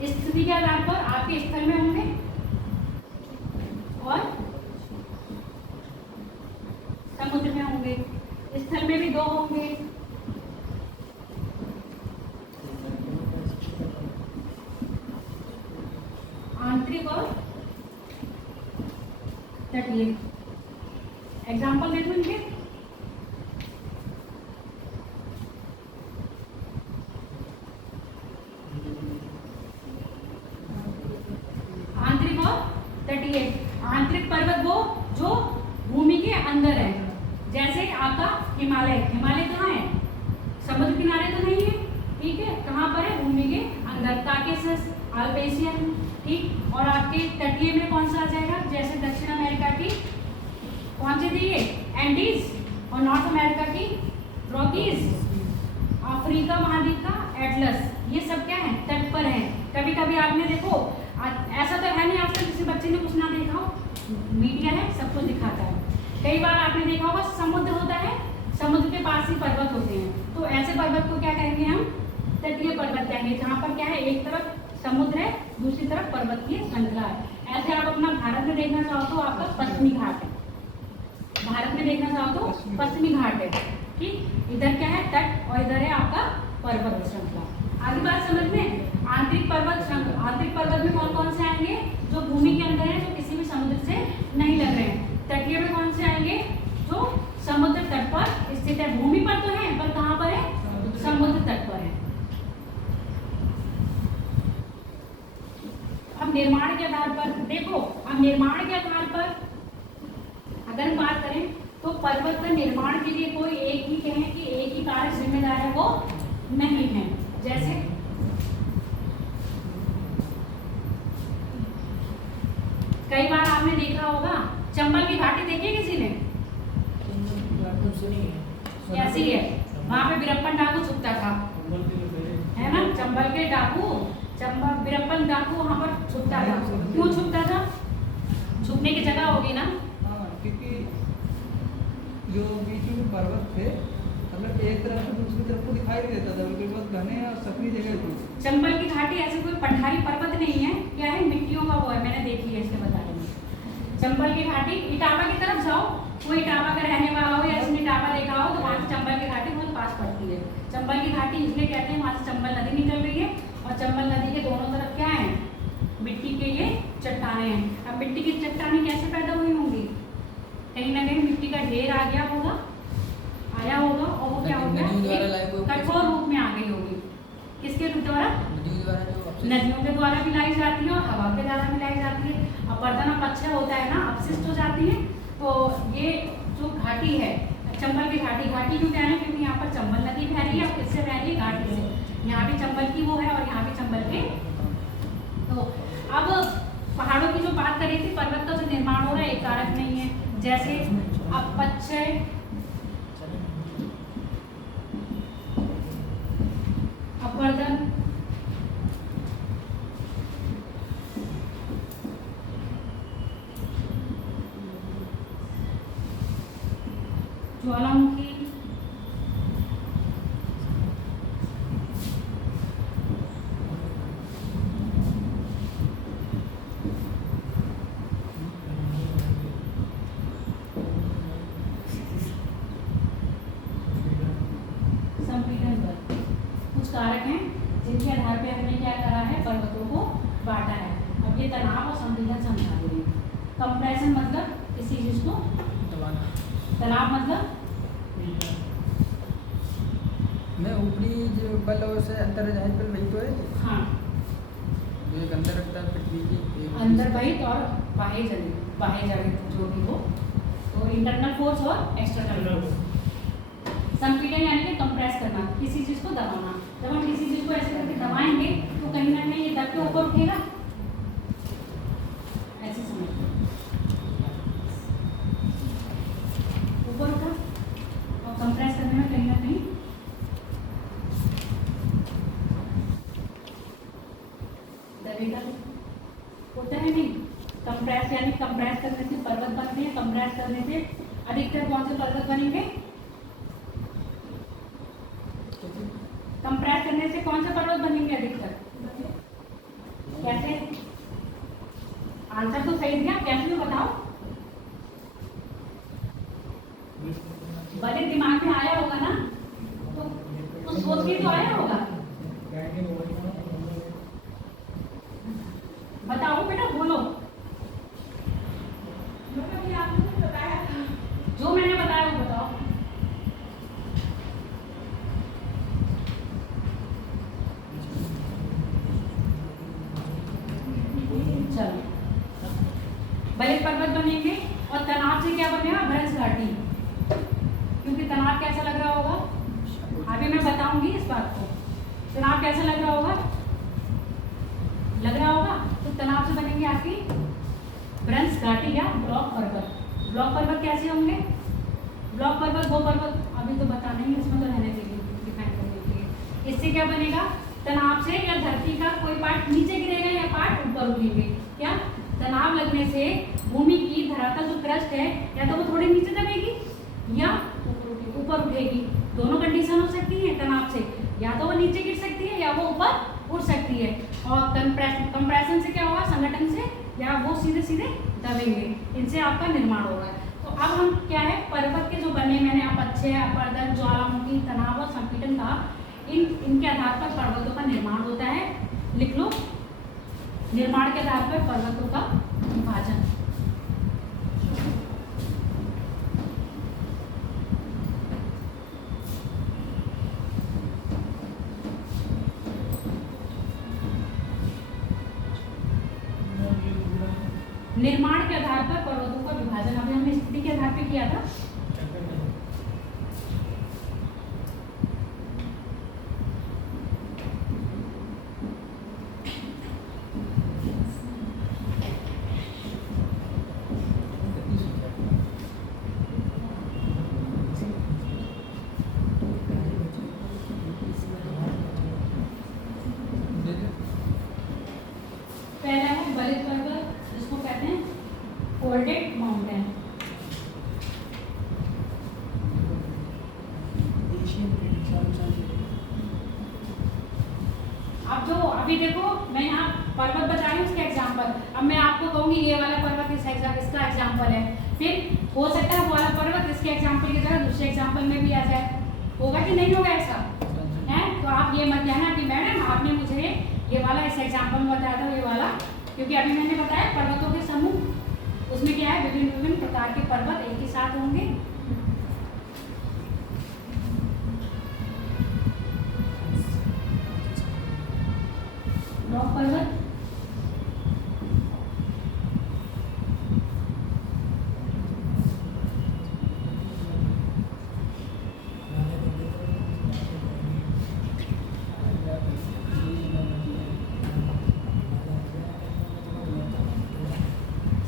स्थिति के आधार पर आपके स्थल में होंगे और समुद्र में होंगे। स्थल में भी दो होंगे, आंतरिक और तटीय। एग्जाम्पल दे दूं इनके, तटीय। आंतरिक पर्वत वो जो भूमि के अंदर है, जैसे आपका हिमालय। हिमालय कहाँ है? समुद्र किनारे तो नहीं है, ठीक है, कहाँ पर है? भूमि के अंदर। काकेशस, अल्पेशियन, ठीक। और आपके तटीय में कौन सा आ जाएगा? जैसे दक्षिण अमेरिका की कौन सी थी ये? एंडीज। और नॉर्थ अमेरिका की रॉकीज। अफ्रीका महाद्वीप का एटलस। ये सब क्या है? तट पर है। कभी कभी आपने देखो, ऐसा तो है नहीं आज तक किसी बच्चे ने कुछ ना देखा हो, मीडिया है सब कुछ दिखाता है। कई बार आपने देखा होगा समुद्र होता है, समुद्र के पास ही पर्वत होते हैं, तो ऐसे पर्वत को क्या कहेंगे हम? तटीय पर्वत कहेंगे, जहाँ पर क्या है, एक तरफ समुद्र है, दूसरी तरफ पर्वत की श्रृंखला है। ऐसे आप अपना भारत में देखना चाहो तो आपका पश्चिमी घाट है, भारत में देखना चाहो तो पश्चिमी घाट है, ठीक। इधर क्या है? तट, और इधर है आपका पर्वत श्रृंखला। आगे बात समझ में? आंतरिक पर्वत श्रृंखला, आंतरिक पर्वत में कौन कौन से आएंगे? जो भूमि के अंदर है, जो किसी भी समुद्र से नहीं लग रहे हैं। तटीय में कौन से आएंगे? जो समुद्र तट पर स्थित है। भूमि पर तो है, पर कहाँ पर है? समुद्र तट पर है। अब निर्माण के आधार पर देखो, अब निर्माण के आधार पर अगर हम बात करें तो पर्वत का निर्माण के लिए कोई एक ही कहें कि एक ही कारक जिम्मेदार है, वो नहीं है। जैसे कई बार आपने देखा होगा, चंबल की घाटी देखी है किसी ने? कैसी है? वहां पे वीरप्पन डाकू छुपता था, है ना? चंबल के डाकू, वीरप्पन डाकू वहां पर छुपता था। क्यों छुपता था? छुपने की जगह होगी ना, क्योंकि जो बीच में पर्वत थे, मतलब एक तरफ से दूसरी तरफ को दिखाई नहीं देता था, बिल्कुल बहुत घने और सकरी जगह थी। चंबल की घाटी ऐसे कोई पठारी पर्वत नहीं है, क्या है? मिट्टियों का वो है, मैंने देखी है, इसके बता रही हूँ। चंबल की घाटी, इटावा की तरफ जाओ, कोई इटावा का रहने वाला हो या जिसने इटावा देखा हो, तो वहाँ से चंबल की घाटी बहुत पास पड़ती है। चंबल की घाटी इसलिए कहते हैं, वहाँ से चंबल नदी निकल रही है, और चंबल नदी के दोनों तरफ क्या है? मिट्टी के ये चट्टाने हैं। अब मिट्टी की चट्टाने कैसे पैदा हुई होंगी? कहीं ना कहीं मिट्टी का ढेर आ गया होगा, आया होगा, और वो क्या हो गया? कठोर रूप में आ गई होगी। किसके द्वारा? नदियों के द्वारा भी लाई जाती है, और हवा के द्वारा भी लाई जाती है। अपरदन अपक्षय होता है ना, अपशिष्ट हो जाती है। तो ये जो घाटी है, चंबल की घाटी, घाटी क्यों कह रहे हैं? क्योंकि यहाँ पर चंबल नदी बह रही है, और किससे बह रही है? घाटी से। यहाँ भी चंबल की वो है, और यहाँ भी चंबल के। तो अब पहाड़ों की जो बात करी थी, पर्वत का जो निर्माण हो रहा है, एक कारक नहीं है। जैसे अपक्षय, अपरदन, ज्वालामुखी, संपीड़न बल, कुछ कारक हैं जिनके आधार पे हमने क्या करा है? पर्वतों को बांटा है। अब ये तनाव और संपीड़न समझा देंगे। कंप्रेशन मतलब किसी चीज को दबाना, तनाव मतलब मैं ऊपरी जो बल और से अंदर जाए बल वही तो है। हाँ, जो एक अंदर रखता है पृथ्वी की, अंदर बहित और बाह्य जगह जो भी हो, तो इंटरनल फोर्स और एक्सटर्नल फोर्स। संपीड़न यानी कि कंप्रेस करना, किसी चीज को दबाना। जब हम किसी चीज को ऐसे करके दबाएंगे तो कहीं ना कहीं ये दब के ऊपर उठेगा, ऐसे समझो, ऊपर उठा, और कंप्रेस करने में कहीं ना कहीं दबेगा, होता है नहीं? कंप्रेस यानी कंप्रेस करने से पर्वत बनते हैं, कंप्रेस करने से अधिकतर कौन से पर्वत बनेंगे? कंप्रेस करने से कौन से पर्वत बनेंगे अधिकतर? कैसे? आंसर तो सही दिया, कैसे तो बताओ। बजट दिमाग में आया होगा ना, तो सोच के तो आया होगा। बताओ बेटा, बोलो। जो मैंने बताया वो बताओ। चलो, बलित पर्वत बनेंगे और तनाव से क्या बनेगा, भ्रंश घाटी। क्योंकि तनाव कैसा लग रहा होगा, अभी मैं बताऊंगी इस बात को। तनाव कैसा लग रहा होगा, तो तनाव से बनेंगे आपकी भ्रंश घाटी या ब्लॉक पर्वत। ब्लॉक पर्वत कैसे होंगे, ब्लॉक पर्वत वो पर्वत अभी तो बताना ही, इसमें तो रहने के लिए डिफाइन करने के लिए। इससे क्या बनेगा, तनाव से या धरती का कोई पार्ट नीचे गिरेगा या पार्ट ऊपर उठेंगे। क्या, तनाव लगने से भूमि की धरातल जो क्रस्ट है या तो वो थोड़ी नीचे दबेगी या ऊपर उठेगी। दोनों कंडीशन हो सकती है तनाव से, या तो वो नीचे गिर सकती है या वो ऊपर उठ सकती है। और कंप्रेशन से क्या होगा, संगठन से या वो सीधे सीधे दबेंगे, इनसे आपका निर्माण होगा। तो अब हम क्या है, पर्वत के जो बने मैंने अपक्षय, अपरदन, ज्वालामुखी, तनाव और संपीड़न कहा, इनके आधार पर पर्वतों का निर्माण होता है। लिख लो, निर्माण के आधार पर पर्वतों का विभाजन। निर्माण के आधार पर पर्वतों का विभाजन अभी हमने स्थिति के आधार पर किया था। पहला है बलित पर्वत, जिसको कहते हैं फोल्डेड माउंटेन। अब जो अभी देखो मैं यहाँ पर्वत बता रही हूँ उसके एग्जाम्पल। अब मैं आपको कहूँगी ये वाला पर्वत इसका एग्जाम्पल है, फिर हो सकता है वो वाला पर्वत इसके एग्जाम्पल की तरह दूसरे एग्जाम्पल में भी आ जाए। होगा कि नहीं होगा ऐसा है? तो आप ये मत कहना कि मैडम आपने मुझे ये वाला इस एग्जाम्पल में बताया था, ये वाला, क्योंकि अभी मैंने बताया पर्वतों के समूह, उसमें क्या है विभिन्न विभिन्न प्रकार के पर्वत एक ही साथ होंगे। ब्लॉक पर्वत,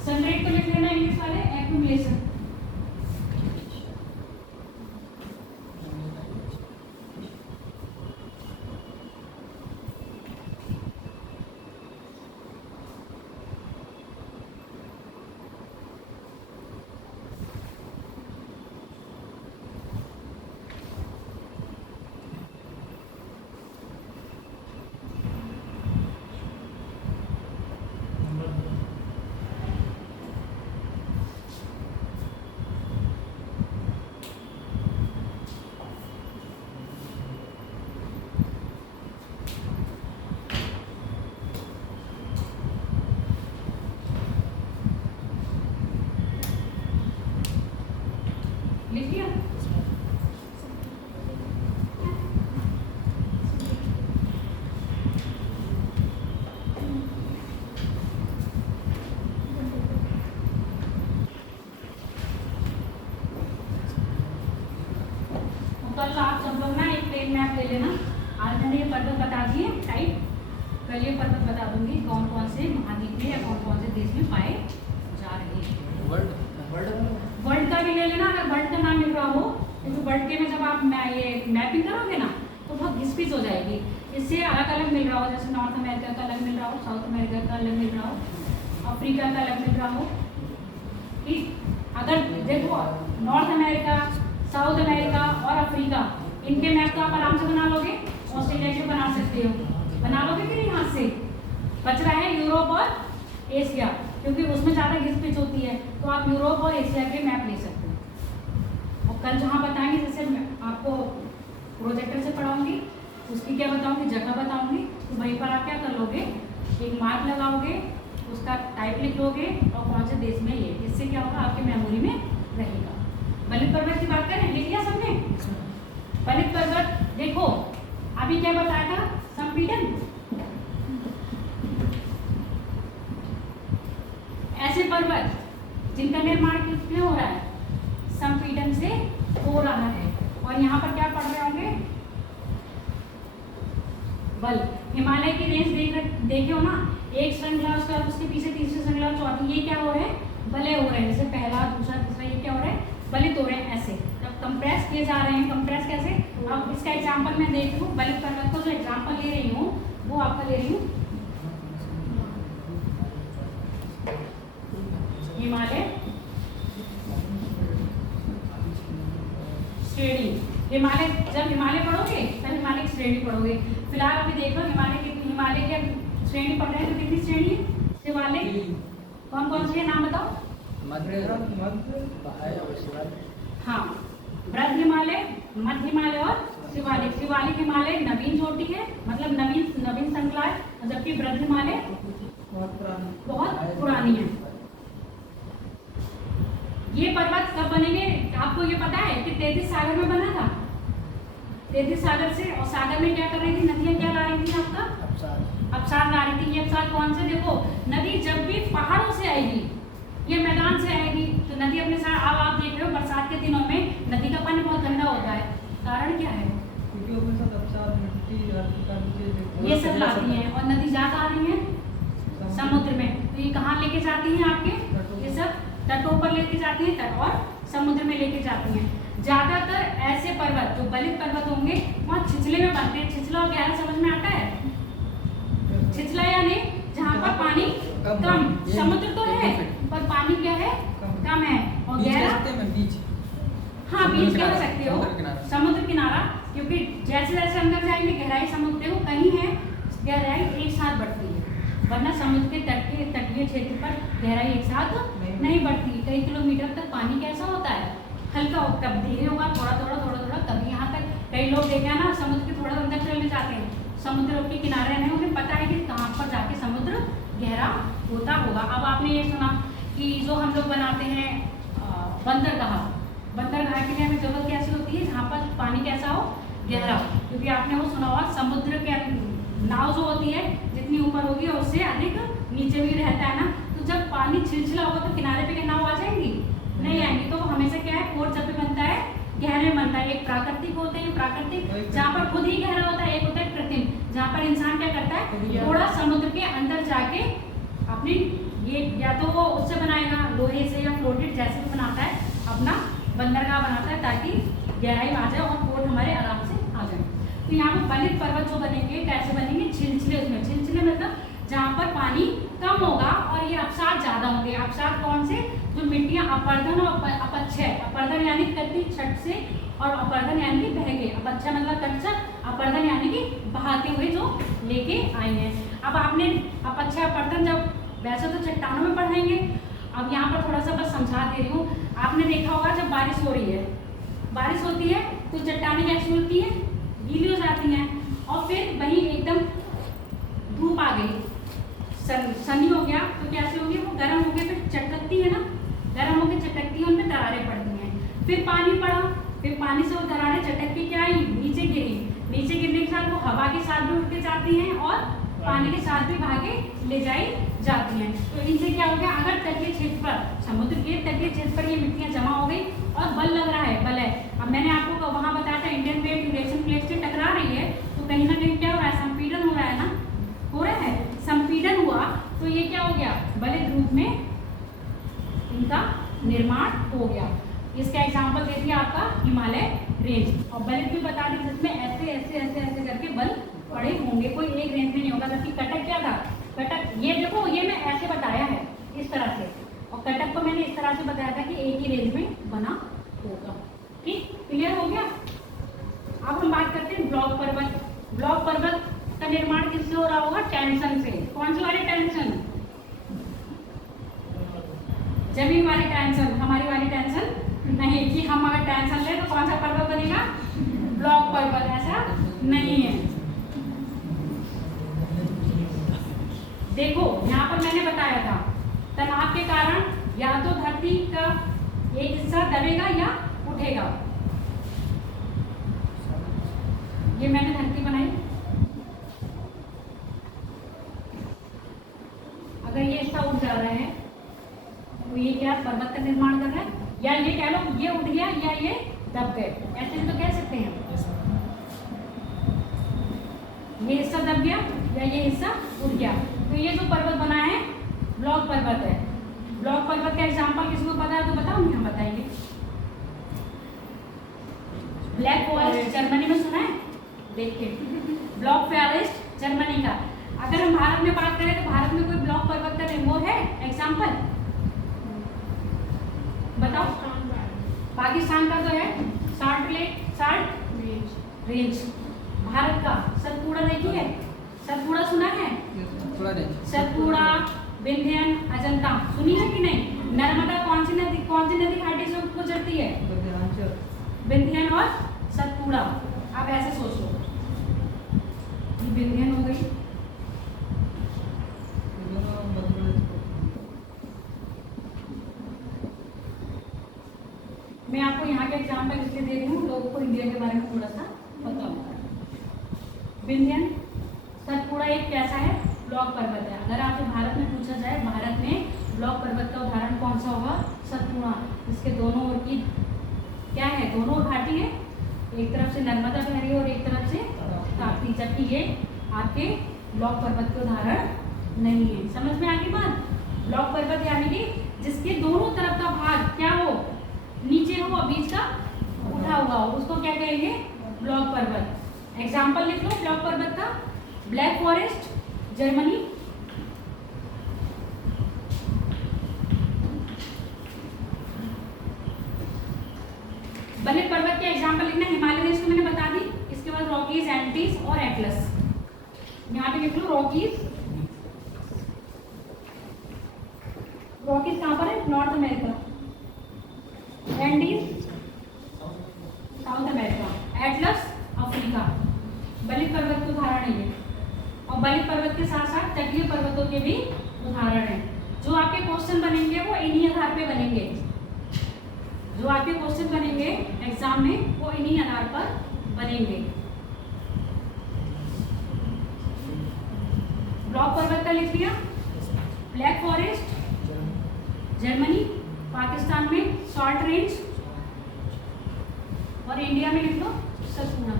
सनरेट को लिख लेना इंग्लिश वाले, एक्यूमुलेशन। लिख लिया? कल आप सब लोग ना एक प्लेन मैप ले लेना। आज मैंने ये पर्वत बता दिए टाइप, कल ये पर्वत बता दूंगी कौन कौन से महाद्वीप में या कौन कौन से देश में पाए जा रहे हैं। वर्ल्ड का भी ले लेना, अगर वर्ल्ड का नाम मिल रहा हो, क्योंकि वर्ल्ड के में जब आप ये मैपिंग करोगे ना तो बहुत घिसपिच हो जाएगी। इससे अलग अलग मिल रहा हो, जैसे नॉर्थ अमेरिका का अलग मिल रहा हो, साउथ अमेरिका का अलग मिल रहा हो, अफ्रीका का अलग मिल रहा हो। ठीक, अगर देखो नॉर्थ अमेरिका, साउथ अमेरिका और अफ्रीका, इनके मैप तो आप आराम से बना लोगे, ऑस्ट्रेलिया के बना सकते हो, बना लोगे कि नहीं हाथ से। बच रहा है यूरोप और एशिया, क्योंकि उसमें ज़्यादा घिसपिच होती है, तो आप यूरोप और एशिया के मैप ले सकते हो। और कल जहाँ बताएंगे, जैसे मैं आपको प्रोजेक्टर से पढ़ाऊंगी, उसकी क्या बताऊंगी, जगह बताऊंगी, तो वहीं पर आप क्या कर लोगे, एक मार्क लगाओगे, उसका टाइप लिख लोगे और कौन से देश में ये, इससे क्या होगा आपके मेमोरी में रहेगा। बलित पर्वत की बात करें, लिख लिया सबने? बलित पर्वत देखो अभी क्या बताया था, संपीड़न। ऐसे पर्वत जिनका निर्माण किससे हो रहा है? संपीड़न से हो रहा है। और यहाँ पर क्या पढ़ रहे होंगे? बल। हिमालय की रेंज देखे हो ना, एक श्रृंखला उसके पीछे तीसरी श्रृंखला चौथी, ये क्या हो रहे हैं? बले हो रहे हैं। जैसे पहला दूसरा तीसरा, ये क्या हो रहा है? बलित हो रहे हैं ऐसे। जब कंप्रेस किए जा रहे हैं, कंप्रेस कैसे? अब इसका एग्जाम्पल मैं देख लूँ, बलित पर्वत को जो एग्जाम्पल ले रही हूँ वो आपका ले रही हूँ हिमालय श्रेणी। हिमालय, जब हिमालय पढ़ोगे तब हिमालय की श्रेणी पढ़ोगे। फिलहाल अभी देख लो हिमालय की श्रेणी पढ़ रहे हैं तो कितनी श्रेणी है? शिवालिक कौन कौन सी है, नाम बताओ? हाँ, वृद्ध हिमालय, मध्य हिमालय और शिवालिक। शिवालिक हिमालय नवीन चोटी है, मतलब नवीन श्रृंखला है, जबकि वृद्ध हिमालय बहुत पुरानी है। ये पर्वत कब बनेंगे आपको ये पता है कि 33 सागर में बना था? 33 सागर से, और सागर में क्या कर रही थी? नदियां क्या ला रही थी आपका? अवसाद ला रही थी। ये अवसाद कौन से? देखो, नदी जब भी पहाड़ों से आएगी, ये मैदान से आएगी, तो नदी अपने साथ, अब आप देख रहे हो बरसात के दिनों में नदी का पानी बहुत गंदा होता है। कारण क्या है? ये सब लाती हैं और नदी जा कहाँ रही है? समुद्र में। तो ये कहाँ लेके जाती हैं आपके? ये सब तटों पर लेके जाती हैं, तट और समुद्र में लेके जाती हैं। ज्यादातर ऐसे पर्वत जो बलित पर्वत होंगे वहाँ छिछले में बनते हैं। छिछला और गहरा समझ में आता है? छिछला यानी जहाँ पर पानी कम, समुद्र तो है पर पानी क्या है? कम है। और गहरा, हाँ बीच कह सकते हो, समुद्र किनारा, क्योंकि जैसे जैसे अंदर जाएंगे गहराई समुद्र को कहीं है गहराई एक साथ बढ़ती है, वरना समुद्र के तटीय क्षेत्र पर गहराई एक साथ नहीं बढ़ती। कई किलोमीटर तक पानी कैसा होता है? हल्का, कब धीरे होगा, थोड़ा थोड़ा थोड़ा थोड़ा, कभी यहाँ तक। कई लोग देखे हैं ना, समुद्र के थोड़ा अंदर चले जाते हैं, समुद्र के किनारे नहीं, उन्हें पता है कि कहाँ पर जाके समुद्र गहरा होता होगा। अब आपने ये सुना कि जो हम लोग बनाते हैं बंदरगाह के लिए हमें जरूरत कैसी होती है? जहाँ पर पानी कैसा हो? गहरा। क्योंकि आपने वो सुना होगा समुद्र के नाव जो होती है जितनी ऊपर होगी और उससे अधिक नीचे भी रहता है ना, तो जब पानी छिलछिला होगा तो किनारे पे नाव आ जाएंगी? नहीं आएंगी। तो हमेशा क्या है, पोर्ट जब भी बनता है गहरे में बनता है। एक प्राकृतिक होते हैं, प्राकृतिक जहाँ पर खुद ही गहरा होता है, एक होता है कृत्रिम, जहाँ पर इंसान क्या करता है, थोड़ा समुद्र के अंदर जाके अपनी ये या तो वो उससे बनाएगा लोहे से या फ्लोटेड जैसे भी बनाता है, अपना बंदरगाह बनाता है ताकि गहराई आ जाए और पोर्ट हमारे आराम से आ जाए। तो यहाँ पर बलित पर्वत जो बनेंगे कैसे बनेंगे? छिलछिले। उसमें छिलछिले मतलब जहाँ पर पानी कम होगा और ये अवसाद ज्यादा होंगे। अवसाद कौन से? जो मिट्टियाँ अपर्दन और अपक्षय, अपर्दन यानी कटी छट से और अपर्दन यानी कि बह के, अपक्षय मतलब कटछट, अपर्दन यानी कि बहाते हुए जो लेके आए हैं। अब आपने अपक्षय अपर्दन जब वैसे तो चट्टानों में पढ़ाएंगे, अब यहाँ पर थोड़ा सा बस समझा दे रही हूँ। आपने देखा होगा जब बारिश हो रही है, बारिश होती है तो चट्टानें कैसी होती है? गीली हो जाती हैं, और फिर वहीं एकदम धूप आ गई, सनी हो गया तो कैसे होगी? वो गर्म हो गया, फिर चटकती है ना, गर्म होकर चटकती है, उनमें दरारें पड़ती हैं। फिर पानी पड़ा, फिर पानी से वो दरारें चटक के क्या आई? नीचे गिरी। नीचे गिरने के साथ वो हवा के साथ भी उड़ के जाती हैं और पानी के साथ भी भागे ले जाई जाती हैं। तो इनसे क्या हो गया? अगर तटीय क्षेत्र पर, समुद्र के तटीय क्षेत्र पर ये मिट्टियाँ जमा हो गई और बल लग रहा है, बल है। अब मैंने आपको वहाँ बताया था इंडियन प्लेट यूरेशियन प्लेट से टकरा रही है, तो कहीं ना कहीं क्या हो रहा है? संपीड़न हो रहा है ना, हो रहा है। संपीड़न हुआ तो ये क्या हो गया? बलित रूप में इनका निर्माण हो गया। इसका एग्जाम्पल दे दिया आपका हिमालय रेंज, और बलित भी बता दी जिसमें ऐसे ऐसे ऐसे ऐसे करके बल पड़े होंगे, कोई एक रेंज में नहीं होगा। जबकि कटक क्या था? कटक ये देखो, ये मैं ऐसे बताया है इस तरह से, और कटक को मैंने इस तरह से बताया था कि एक ही रेंज में बना होगा। ठीक, क्लियर हो गया? अब हम बात करते हैं ब्लॉक पर्वत। ब्लॉक पर्वत का निर्माण किससे हो रहा होगा? टेंशन से। कौन सी वाली टेंशन? जमीन वाली टेंशन, हमारी वाली टेंशन नहीं कि हम अगर टेंशन ले तो कौन सा पर्वत बनेगा? ब्लॉक पर्वत। ऐसा नहीं है। देखो यहाँ पर मैंने बताया था तनाव के कारण या तो धरती का एक हिस्सा दबेगा या उठेगा। ये मैंने धरती बनाई, अगर ये हिस्सा उठ जा रहा है तो ये क्या पर्वत का निर्माण कर रहा है, या ये कह लो ये उठ गया या ये दब गए, ऐसे भी तो कह सकते हैं। ये हिस्सा दब गया या ये हिस्सा उठ गया। तो ये जो पर्वत बना है ब्लॉक पर्वत है। ब्लॉक पर्वत का एग्जाम्पल किसी को पता है तो बताओ, नहीं हम बताएंगे। ब्लैक फॉरेस्ट जर्मनी में सुना है, देखिए ब्लॉक फॉरेस्ट जर्मनी का। अगर हम भारत में बात करें तो भारत में कोई ब्लॉक पर्वत का वो है एग्जाम्पल, बताओ। पाकिस्तान का तो है साल्ट रेंज। भारत का सतपुड़ा देखिए, सतपुड़ा सुना है, सतपुड़ा, विंध्यन, अजंता सुनी है कि नहीं। नर्मदा कौन सी नदी घाटी से गुजरती है, विंध्यन और सतपुड़ा। आप ऐसे सोचो, विंध्यन हो गई, मैं आपको यहाँ के एग्जाम्पल इसलिए दे रही हूँ लोगों को इंडिया के बारे में थोड़ा सा पता होगा। विंध्यन सतपुड़ा एक कैसा है, ब्लॉक पर्वत है। अगर आपसे भारत में पूछा जाए भारत में ब्लॉक पर्वत का उदाहरण कौन सा होगा, सतपुड़ा। इसके दोनों ओर की क्या है, दोनों घाटी है, एक तरफ से नर्मदा बह रही है और एक तरफ से ताप्ती, जबकि ये आपके ब्लॉक पर्वत के उदाहरण नहीं है। समझ में आ गई बात। ब्लॉक पर्वत यानी कि जिसके दोनों तरफ का भाग क्या हो, नीचे हो और बीच का उठा हुआ हो, उसको क्या कहेंगे, ब्लॉक पर्वत। एग्जाम्पल लिख लो ब्लॉक पर्वत का, ब्लैक फॉरेस्ट जर्मनी, बलित पर्वत के एग्जाम्पल लिखना, हिमालय देश को मैंने बता दी। इसके बाद रॉकीज, एंटीज और एटलस। यहाँ पे लिख लो रॉकीज कहाँ पर है, north America, Andes south America, Atlas Africa. बलित पर्वत के उदाहरण है ये। और बलित पर्वत के साथ साथ तटीय पर्वतों के भी उदाहरण हैं। जो आपके क्वेश्चन बनेंगे वो इन्हीं आधार पे बनेंगे, जो आपके क्वेश्चन बनेंगे एग्जाम में वो इन्हीं आधार पर बनेंगे। ब्लॉक पर्वत का लिख दिया, ब्लैक फॉरेस्ट जर्मनी, पाकिस्तान में सॉल्ट रेंज और इंडिया में लिख लो सतपुड़ा।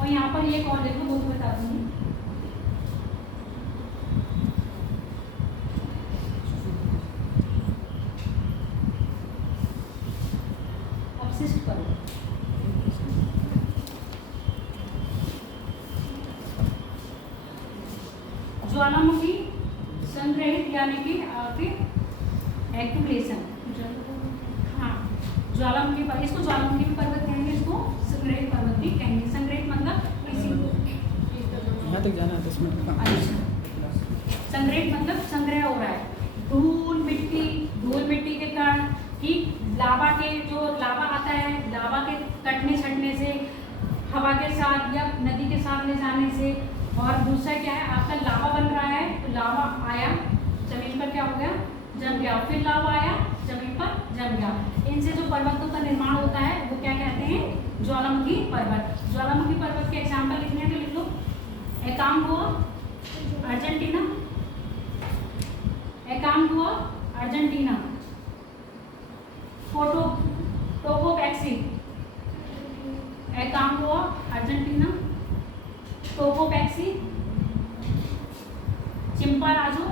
और यहाँ पर ये कौन लिख लो वो बता दूंगी। अपशिष्ट पर्वत, ज्वालामुखी संग्रहित यानी कि आपके एक्यूमुलेशन। हाँ, ज्वालामुखी पर, इसको ज्वालामुखी पर्वत कहेंगे, इसको संग्रहित पर्वत भी कहेंगे। संग्रहित मतलब इसी यहाँ तक जाना है 10 मिनट का। अच्छा, संग्रहित मतलब संग्रह हो रहा है। धूल मिट्टी के कारण कि लावा के जो लावा आता है, लावा के कटने छटने से, हवा के साथ या नदी के साथ ले जाने से। और दूसरा क्या है, आपका लावा बन रहा है तो लावा आया जमीन पर क्या हो गया, जम गया, फिर लावा आया जमीन पर जम गया। इनसे जो पर्वतों का निर्माण होता है वो क्या कहते हैं, ज्वालामुखी पर्वत। ज्वालामुखी पर्वत के एग्जाम्पल लिखने हैं तो लिख लो, Aconcagua Argentina, Aconcagua Argentina, Cotopaxi, Aconcagua Argentina, Cotopaxi, Chimborazo,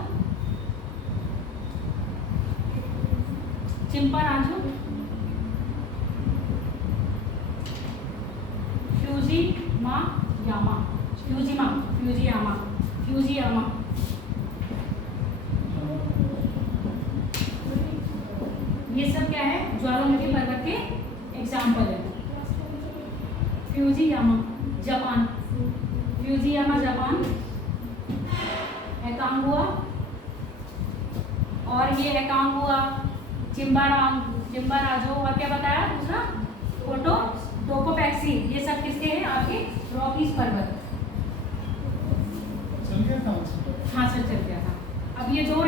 Fujiyama. ये सब क्या है, ज्वालामुखी पर्वत के एग्जाम्पल है। फ्यूजियामा जापान, एकांगुआ, और ये एकांगुआ, चिंबाराजो, और क्या बताया दूसरा, टोकोपैक्सी। ये सब किसके हैं, आपके रॉकीज पर्वत। हाँ सर, चल गया था। अब ये जो